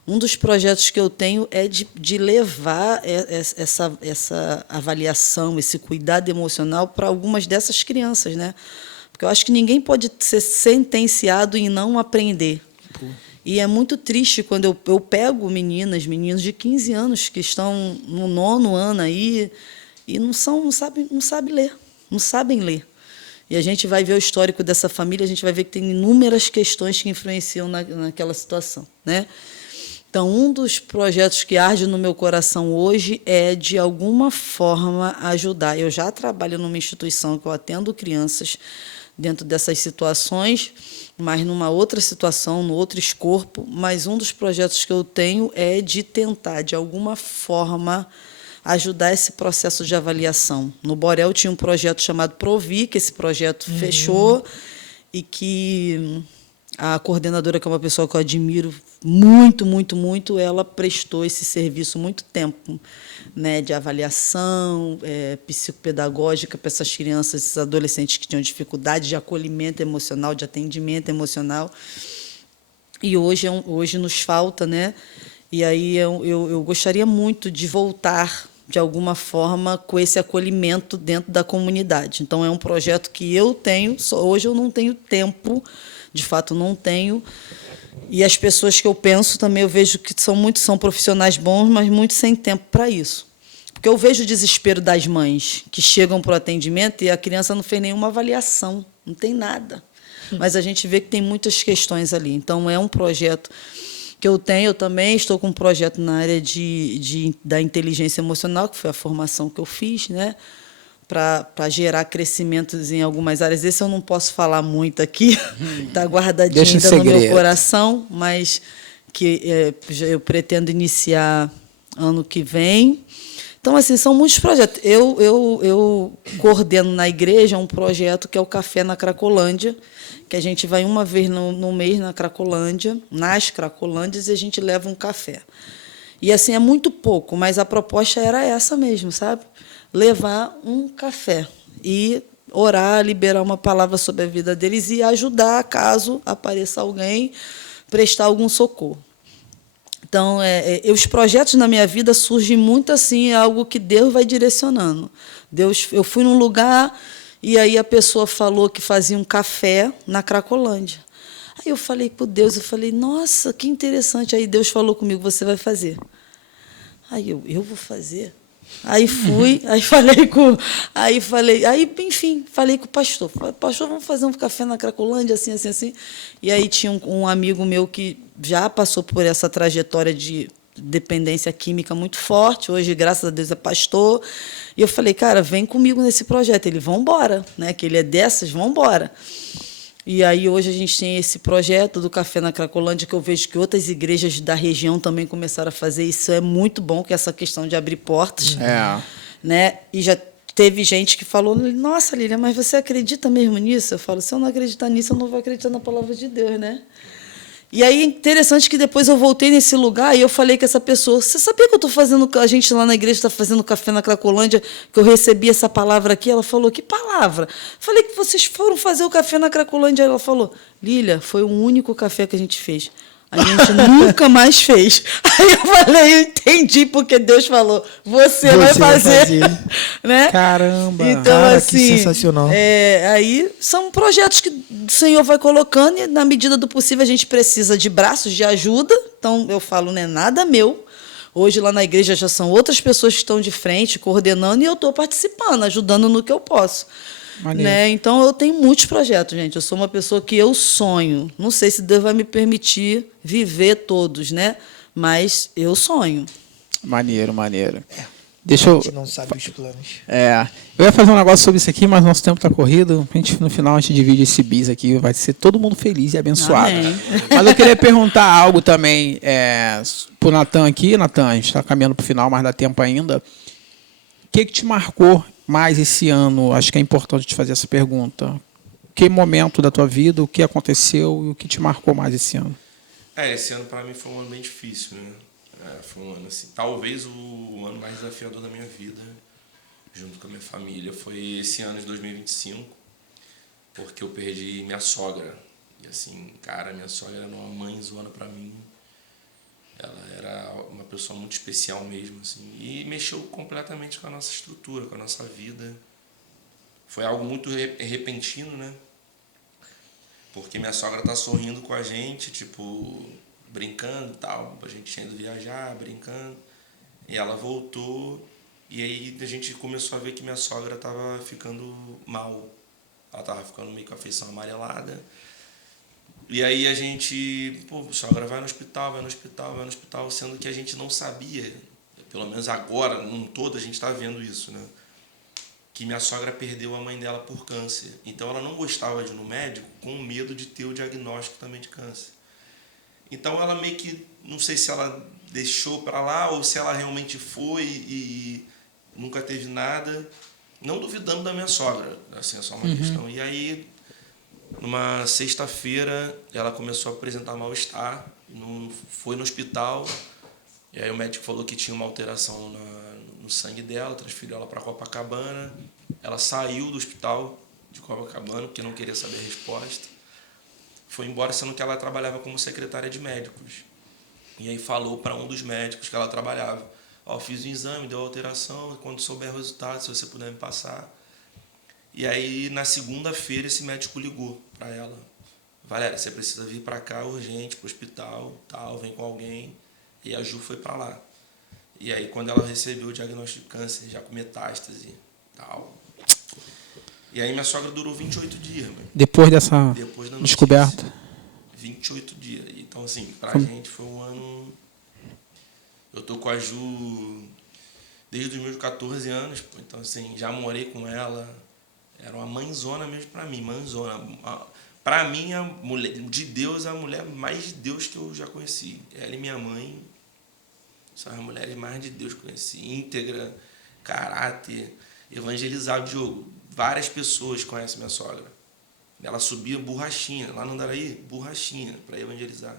Um dos projetos que eu tenho é de levar essa avaliação, esse cuidado emocional para algumas dessas crianças, né? Porque eu acho que ninguém pode ser sentenciado em não aprender. Pô. E é muito triste quando eu pego meninos de 15 anos que estão no 9º ano aí e não sabem ler, não sabem ler. E a gente vai ver o histórico dessa família, a gente vai ver que tem inúmeras questões que influenciam naquela situação, né? Então, um dos projetos que arde no meu coração hoje é, de alguma forma, ajudar. Eu já trabalho numa instituição que eu atendo crianças dentro dessas situações, mas numa outra situação, no outro escopo. Mas um dos projetos que eu tenho é de tentar, de alguma forma, ajudar esse processo de avaliação. No Borel tinha um projeto chamado Provi, que esse projeto fechou, e que a coordenadora, que é uma pessoa que eu admiro muito, muito, muito, ela prestou esse serviço muito tempo, né, de avaliação psicopedagógica para essas crianças, esses adolescentes que tinham dificuldade de acolhimento emocional, de atendimento emocional. E hoje nos falta, né? E aí eu gostaria muito de voltar, de alguma forma, com esse acolhimento dentro da comunidade. Então, é um projeto que eu tenho, hoje eu não tenho tempo, de fato não tenho, e as pessoas que eu penso também, eu vejo que são profissionais bons, mas muitos sem tempo para isso. Porque eu vejo o desespero das mães que chegam para o atendimento e a criança não fez nenhuma avaliação, não tem nada. Mas a gente vê que tem muitas questões ali. Então, é um projeto que eu tenho. Eu também estou com um projeto na área da inteligência emocional, que foi a formação que eu fiz, né, para gerar crescimentos em algumas áreas. Esse eu não posso falar muito aqui, está guardadinho ainda no meu coração, mas que eu pretendo iniciar ano que vem. Então, assim, são muitos projetos. Eu coordeno na igreja um projeto que é o Café na Cracolândia, que a gente vai uma vez no mês na Cracolândia, nas Cracolândias, e a gente leva um café. E, assim, é muito pouco, mas a proposta era essa mesmo, sabe? Levar um café e orar, liberar uma palavra sobre a vida deles e ajudar, caso apareça alguém, prestar algum socorro. Então, os projetos na minha vida surgem muito assim, algo que Deus vai direcionando. Eu fui num lugar e aí a pessoa falou que fazia um café na Cracolândia. Aí eu falei com Deus, nossa, que interessante. Aí Deus falou comigo, você vai fazer. Aí eu vou fazer? Aí fui, enfim, falei com o pastor. Falei, pastor, vamos fazer um café na Cracolândia, assim, assim, assim. E aí tinha um amigo meu que já passou por essa trajetória de dependência química muito forte. Hoje, graças a Deus, é pastor. E eu falei, cara, vem comigo nesse projeto. Ele, vamos embora, né? Que ele é dessas, vamos embora. E aí hoje a gente tem esse projeto do Café na Cracolândia, que eu vejo que outras igrejas da região também começaram a fazer. Isso é muito bom, que é essa questão de abrir portas. Né? E já teve gente que falou, nossa, Lília, mas você acredita mesmo nisso? Eu falo, se eu não acreditar nisso, eu não vou acreditar na palavra de Deus, né? E aí é interessante que depois eu voltei nesse lugar e eu falei com essa pessoa, você sabia que eu estou fazendo, a gente lá na igreja está fazendo Café na Cracolândia, que eu recebi essa palavra aqui? Ela falou, que palavra? Falei que vocês foram fazer o Café na Cracolândia. Ela falou, Lília, foi o único café que a gente fez. A gente nunca mais fez. Aí eu falei, eu entendi porque Deus falou, você vai fazer. Né? Caramba, então, cara, assim, que sensacional. Aí são projetos que o Senhor vai colocando e, na medida do possível, a gente precisa de braços de ajuda. Então, eu falo, não é nada meu. Hoje, lá na igreja, já são outras pessoas que estão de frente, coordenando, e eu estou participando, ajudando no que eu posso. Né? Então, eu tenho muitos projetos, gente. Eu sou uma pessoa que eu sonho. Não sei se Deus vai me permitir viver todos, né? Mas eu sonho. Maneiro. Deixa eu... A gente não sabe os planos. Eu ia fazer um negócio sobre isso aqui, mas nosso tempo está corrido. No final, a gente divide esse bis aqui. Vai ser todo mundo feliz e abençoado. Amém. Mas eu queria perguntar algo também para o Natan aqui. Natan, a gente está caminhando para o final, mas dá tempo ainda. O que te marcou mais esse ano? Acho que é importante te fazer essa pergunta. Que momento da tua vida, o que aconteceu e o que te marcou mais esse ano? Esse ano para mim foi um ano bem difícil, né? Foi um ano assim, talvez o ano mais desafiador da minha vida, junto com a minha família, foi esse ano de 2025, porque eu perdi minha sogra. E assim, cara, minha sogra era uma mãezona para mim. Ela era uma pessoa muito especial mesmo, assim, e mexeu completamente com a nossa estrutura, com a nossa vida. Foi algo muito repentino, né? Porque minha sogra tá sorrindo com a gente, tipo, brincando e tal, a gente indo viajar, brincando. E ela voltou, e aí a gente começou a ver que minha sogra tava ficando mal. Ela tava ficando meio com a feição amarelada. E aí a gente, sogra, vai no hospital, sendo que a gente não sabia, pelo menos agora, num todo, a gente está vendo isso, né? Que minha sogra perdeu a mãe dela por câncer. Então ela não gostava de ir no médico com medo de ter o diagnóstico também de câncer. Então ela meio que, não sei se ela deixou para lá ou se ela realmente foi e nunca teve nada, não duvidando da minha sogra, assim, é só uma questão. E aí, numa sexta-feira, ela começou a apresentar mal-estar, foi no hospital, e aí o médico falou que tinha uma alteração no sangue dela, transferiu ela para Copacabana. Ela saiu do hospital de Copacabana, porque não queria saber a resposta. Foi embora, sendo que ela trabalhava como secretária de médicos. E aí falou para um dos médicos que ela trabalhava, fiz o exame, deu alteração, quando souber o resultado, se você puder me passar. E aí, na segunda-feira, esse médico ligou para ela. Valéria, você precisa vir para cá urgente, para o hospital, tal, vem com alguém. E a Ju foi para lá. E aí, quando ela recebeu o diagnóstico de câncer, já com metástase, tal. E aí, minha sogra durou 28 dias. Mano. Depois dessa descoberta? 28 dias. Então, assim, pra gente foi um ano... Eu tô com a Ju desde os meus 14 anos, pô. Então, assim, já morei com ela. Era uma mãezona mesmo pra mim, mãezona. Pra mim, a mulher de Deus é a mulher mais de Deus que eu já conheci. Ela e minha mãe são as mulheres mais de Deus que eu conheci. Íntegra, caráter, evangelizar o Diogo. Várias pessoas conhecem minha sogra. Ela subia borrachinha, lá no Andaraí, borrachinha, para evangelizar.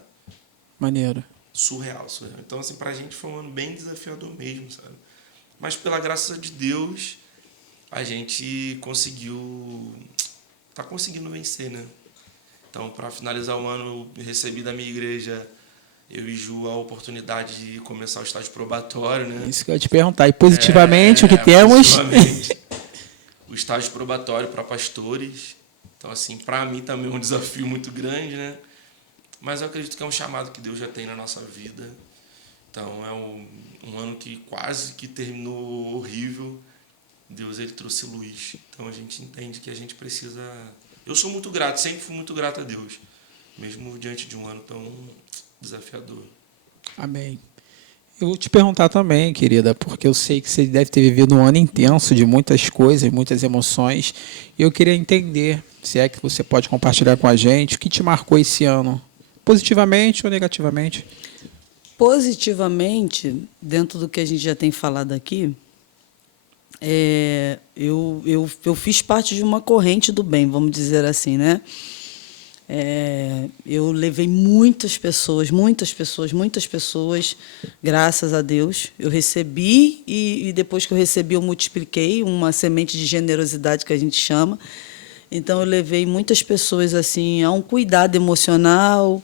Maneiro. Surreal. Então, assim, pra gente foi um ano bem desafiador mesmo, sabe? Mas, pela graça de Deus, a gente tá conseguindo vencer, né? Então, para finalizar o ano, eu recebi da minha igreja, eu e Ju, a oportunidade de começar o estágio probatório, né? Isso que eu ia te perguntar. E positivamente, o que temos? Positivamente, o estágio probatório para pastores. Então, assim, para mim também é um desafio muito grande, né? Mas eu acredito que é um chamado que Deus já tem na nossa vida. Então, é um ano que quase que terminou horrível. Deus, ele trouxe luz. Então, a gente entende que a gente precisa... Eu sou muito grato, sempre fui muito grato a Deus, mesmo diante de um ano tão desafiador. Amém. Eu vou te perguntar também, querida, porque eu sei que você deve ter vivido um ano intenso de muitas coisas, muitas emoções. E eu queria entender, se é que você pode compartilhar com a gente, o que te marcou esse ano, positivamente ou negativamente? Positivamente, dentro do que a gente já tem falado aqui, eu fiz parte de uma corrente do bem, vamos dizer assim, né? Eu levei muitas pessoas, graças a Deus. Eu recebi e depois que eu recebi eu multipliquei, uma semente de generosidade que a gente chama. Então eu levei muitas pessoas assim a um cuidado emocional.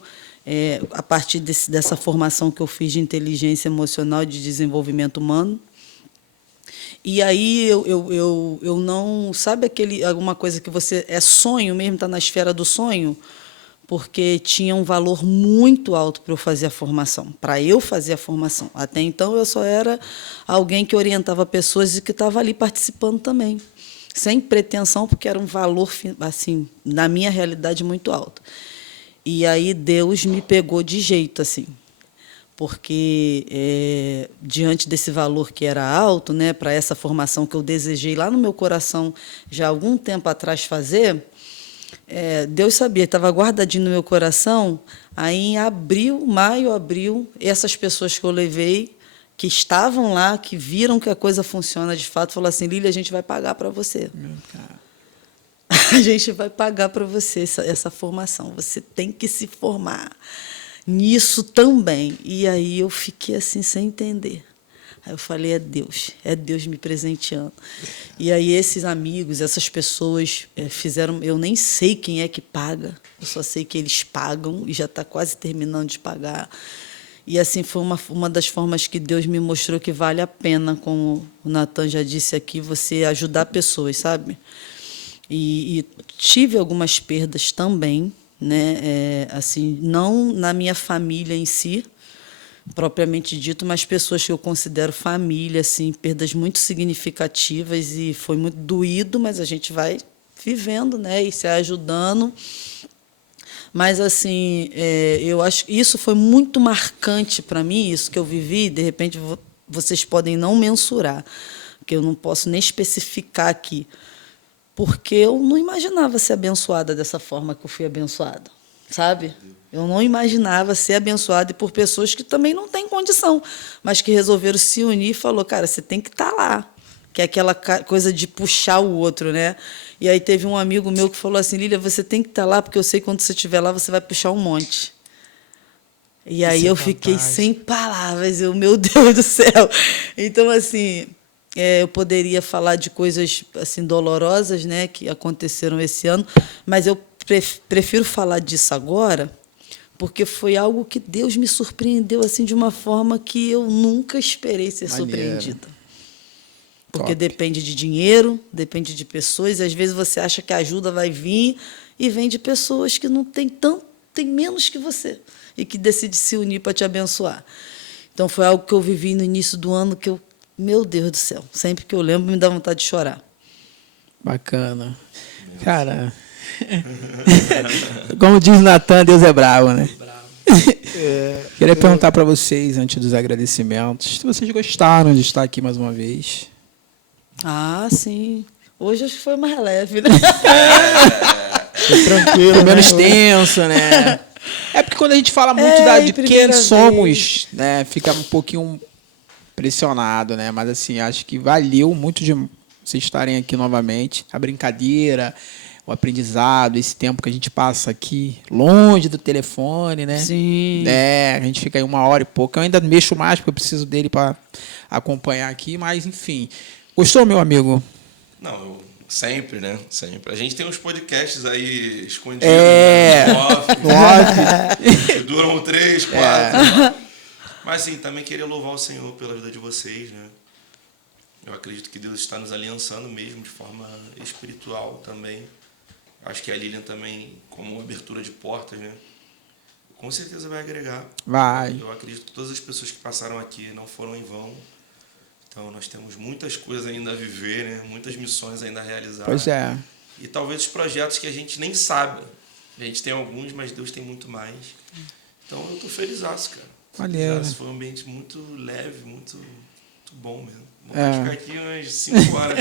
a partir dessa formação que eu fiz de inteligência emocional e de desenvolvimento humano. E aí eu não... Sabe alguma coisa que você... É sonho mesmo, está na esfera do sonho? Porque tinha um valor muito alto para eu fazer a formação, para eu fazer a formação. Até então, eu só era alguém que orientava pessoas e que estava ali participando também, sem pretensão, porque era um valor, assim, na minha realidade, muito alto. E aí Deus me pegou de jeito, assim, porque diante desse valor que era alto, né, para essa formação que eu desejei lá no meu coração já há algum tempo atrás fazer, Deus sabia, estava guardadinho no meu coração. Aí em maio, abril, essas pessoas que eu levei, que estavam lá, que viram que a coisa funciona de fato, falaram assim: Lília, a gente vai pagar para você. A gente vai pagar para você essa formação. Você tem que se formar nisso também. E aí eu fiquei assim, sem entender. Aí eu falei, é Deus me presenteando. E aí esses amigos, essas pessoas fizeram... Eu nem sei quem é que paga, eu só sei que eles pagam e já está quase terminando de pagar. E assim foi uma das formas que Deus me mostrou que vale a pena, como o Natan já disse aqui, você ajudar pessoas, sabe? E tive algumas perdas também, né? Assim, não na minha família em si, propriamente dito, mas pessoas que eu considero família, assim, perdas muito significativas, e foi muito doído, mas a gente vai vivendo, né, e se ajudando. Mas assim, eu acho que isso foi muito marcante para mim, isso que eu vivi. De repente vocês podem não mensurar, porque eu não posso nem especificar aqui, porque eu não imaginava ser abençoada dessa forma que eu fui abençoada, sabe? Eu não imaginava ser abençoada por pessoas que também não têm condição, mas que resolveram se unir e falou, cara, você tem que estar lá, que é aquela coisa de puxar o outro, né? E aí teve um amigo meu que falou assim, Lília, você tem que estar lá, porque eu sei que quando você estiver lá, você vai puxar um monte. E aí eu fiquei sem palavras, meu Deus do céu. Então, assim, eu poderia falar de coisas assim dolorosas, né, que aconteceram esse ano, mas eu prefiro falar disso agora, porque foi algo que Deus me surpreendeu assim de uma forma que eu nunca esperei ser surpreendida. Porque depende de dinheiro, depende de pessoas, e às vezes você acha que a ajuda vai vir e vem de pessoas que não têm tem menos que você e que decidem se unir para te abençoar. Então foi algo que eu vivi no início do ano que meu Deus do céu, sempre que eu lembro me dá vontade de chorar. Bacana. Cara, como diz Natan, Deus é bravo, né? Queria perguntar para vocês, antes dos agradecimentos, se vocês gostaram de estar aqui mais uma vez. Ah, sim. Hoje acho que foi mais leve, né? Foi tranquilo, foi menos tenso, né? É porque quando a gente fala muito de quem somos, né, fica um pouquinho pressionado, né? Mas assim, acho que valeu muito de vocês estarem aqui novamente. A brincadeira, o aprendizado, esse tempo que a gente passa aqui, longe do telefone, né? Sim. A gente fica aí 1 hora e pouco. Eu ainda mexo mais, porque eu preciso dele para acompanhar aqui, mas enfim. Gostou, meu amigo? Não, sempre, né? Sempre. A gente tem uns podcasts aí escondidos, no off, que duram 3, 4. Mas, sim, também queria louvar o Senhor pela vida de vocês, né? Eu acredito que Deus está nos aliançando mesmo de forma espiritual também. Acho que a Lilian também, como abertura de portas, né? Com certeza vai agregar. Vai. Eu acredito que todas as pessoas que passaram aqui não foram em vão. Então, nós temos muitas coisas ainda a viver, né? Muitas missões ainda a realizar. Pois é. E talvez os projetos que a gente nem sabe. A gente tem alguns, mas Deus tem muito mais. Então, eu estou felizaço, cara. Valeu. Foi um ambiente muito leve, muito bom mesmo. Vamos ficar aqui umas 5 horas.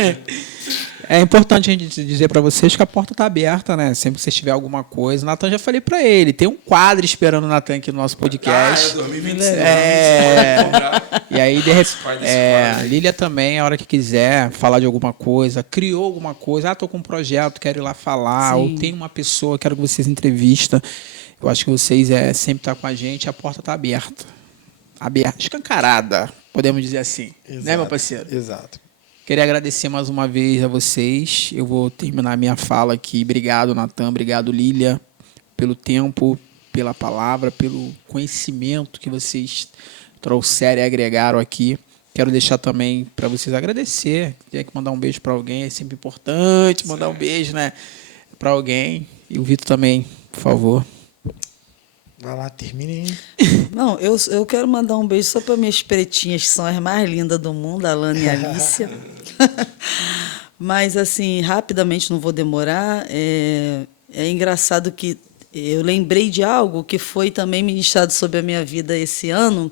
É importante a gente dizer para vocês que a porta está aberta, né? Sempre que vocês tiverem alguma coisa. O Natan, já falei para ele, tem um quadro esperando o Natan aqui no nosso podcast. 2025. E aí, a Lília também, a hora que quiser falar de alguma coisa, criou alguma coisa, estou com um projeto, quero ir lá falar, ou tem uma pessoa, quero que vocês entrevistem. Eu acho que vocês sempre estão com a gente, a porta está aberta. Aberta, escancarada, podemos dizer assim. Exato, né, meu parceiro? Exato. Queria agradecer mais uma vez a vocês. Eu vou terminar minha fala aqui. Obrigado, Natan. Obrigado, Lília, pelo tempo, pela palavra, pelo conhecimento que vocês trouxeram e agregaram aqui. Quero deixar também para vocês agradecer. Tem que mandar um beijo para alguém, é sempre importante mandar um beijo, né, para alguém. E o Vitor também, por favor. Vai lá, termine aí. Não, eu quero mandar um beijo só para minhas pretinhas, que são as mais lindas do mundo, a Alana e a Alicia. Mas, assim, rapidamente, não vou demorar. É engraçado que eu lembrei de algo que foi também ministrado sobre a minha vida esse ano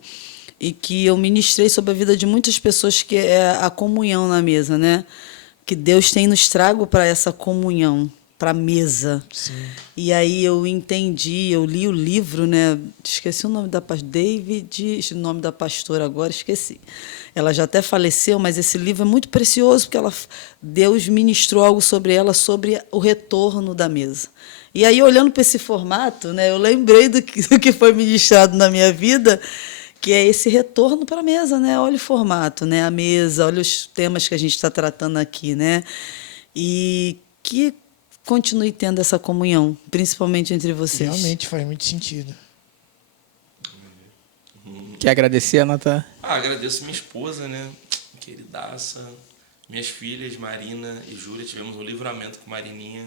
e que eu ministrei sobre a vida de muitas pessoas, que é a comunhão na mesa, né? Que Deus tem nos trago para essa comunhão, para a mesa. Sim. E aí eu entendi, eu li o livro, né? Esqueci o nome da pastora, o nome da pastora agora, esqueci. Ela já até faleceu, mas esse livro é muito precioso, porque Deus ministrou algo sobre ela, sobre o retorno da mesa. E aí, olhando para esse formato, né, eu lembrei do que foi ministrado na minha vida, que é esse retorno para a mesa, né? Olha o formato, né? A mesa, olha os temas que a gente está tratando aqui, né? E que continue tendo essa comunhão, principalmente entre vocês. Realmente faz muito sentido. Quer agradecer, Natan? Agradeço minha esposa, né? Queridaça. Minhas filhas, Marina e Júlia. Tivemos um livramento com Marininha.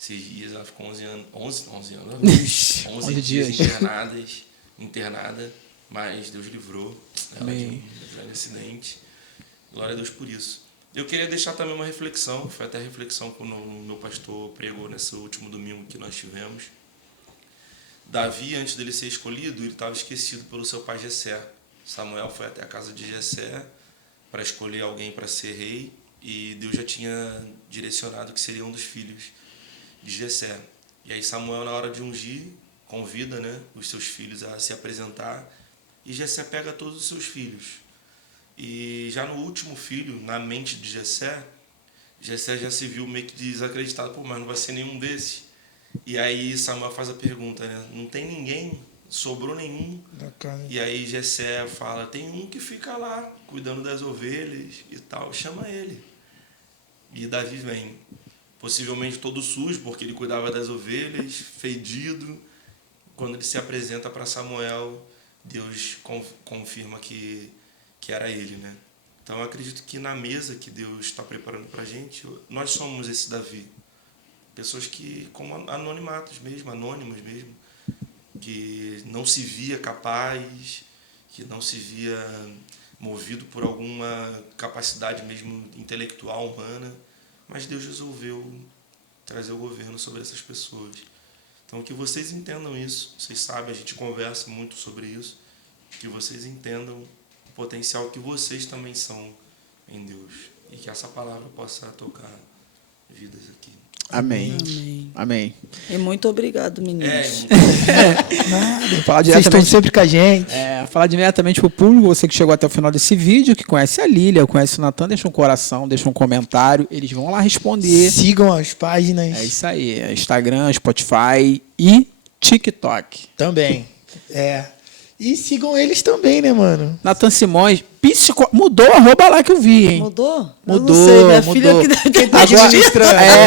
Esses dias ela ficou 11 anos. 11 anos. 11 dias internada. Mas Deus livrou ela de um grande acidente. Glória a Deus por isso. Eu queria deixar também uma reflexão. Foi até a reflexão quando o meu pastor pregou nesse último domingo que nós tivemos. Davi, antes dele ser escolhido, ele estava esquecido pelo seu pai Jessé. Samuel foi até a casa de Jessé para escolher alguém para ser rei, e Deus já tinha direcionado que seria um dos filhos de Jessé. E aí Samuel, na hora de ungir, convida, né, os seus filhos a se apresentar, e Jessé pega todos os seus filhos. E já no último filho, na mente de Jessé já se viu meio que desacreditado, mas não vai ser nenhum desses. E aí Samuel faz a pergunta, né? Não tem ninguém? Sobrou nenhum? E aí Jessé fala, tem um que fica lá, cuidando das ovelhas e tal, chama ele. E Davi vem, possivelmente todo sujo, porque ele cuidava das ovelhas, fedido. Quando ele se apresenta para Samuel, Deus confirma que era ele, né? Então eu acredito que na mesa que Deus está preparando para a gente, nós somos esse Davi. Pessoas que, como anônimos mesmo, que não se via capaz, que não se via movido por alguma capacidade mesmo intelectual, humana, mas Deus resolveu trazer o governo sobre essas pessoas. Então, que vocês entendam isso, vocês sabem, a gente conversa muito sobre isso, que vocês entendam o potencial que vocês também são em Deus, e que essa palavra possa tocar vidas aqui. Amém. Amém. E muito obrigado, meninos. Falar Vocês estão sempre com a gente. Falar diretamente pro público, você que chegou até o final desse vídeo, que conhece a Lília, conhece o Natan, deixa um coração, deixa um comentário, eles vão lá responder. Sigam as páginas. É isso aí, Instagram, Spotify e TikTok. Também. E sigam eles também, né, mano? Natan Simões, mudou o arroba lá que eu vi, hein? Mudou? Mudou, Eu não sei, minha mudou. filha que deve ter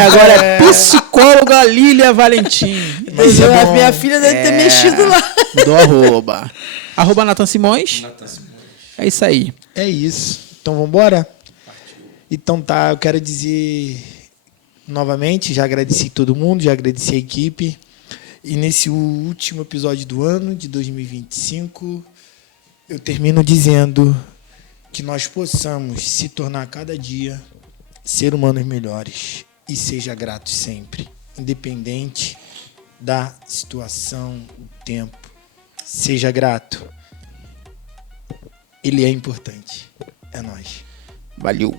Agora é psicóloga Lília Valentim. Mas é bom. Minha filha deve ter mexido lá. Mudou o arroba. Arroba Natan Simões. Natan Simões. É isso aí. É isso. Então, vamos embora? Então tá, eu quero dizer novamente, já agradeci todo mundo, já agradeci a equipe. E nesse último episódio do ano, de 2025, eu termino dizendo que nós possamos se tornar cada dia ser humanos melhores e seja grato sempre, independente da situação, o tempo. Seja grato. Ele é importante. É nóis. Valeu.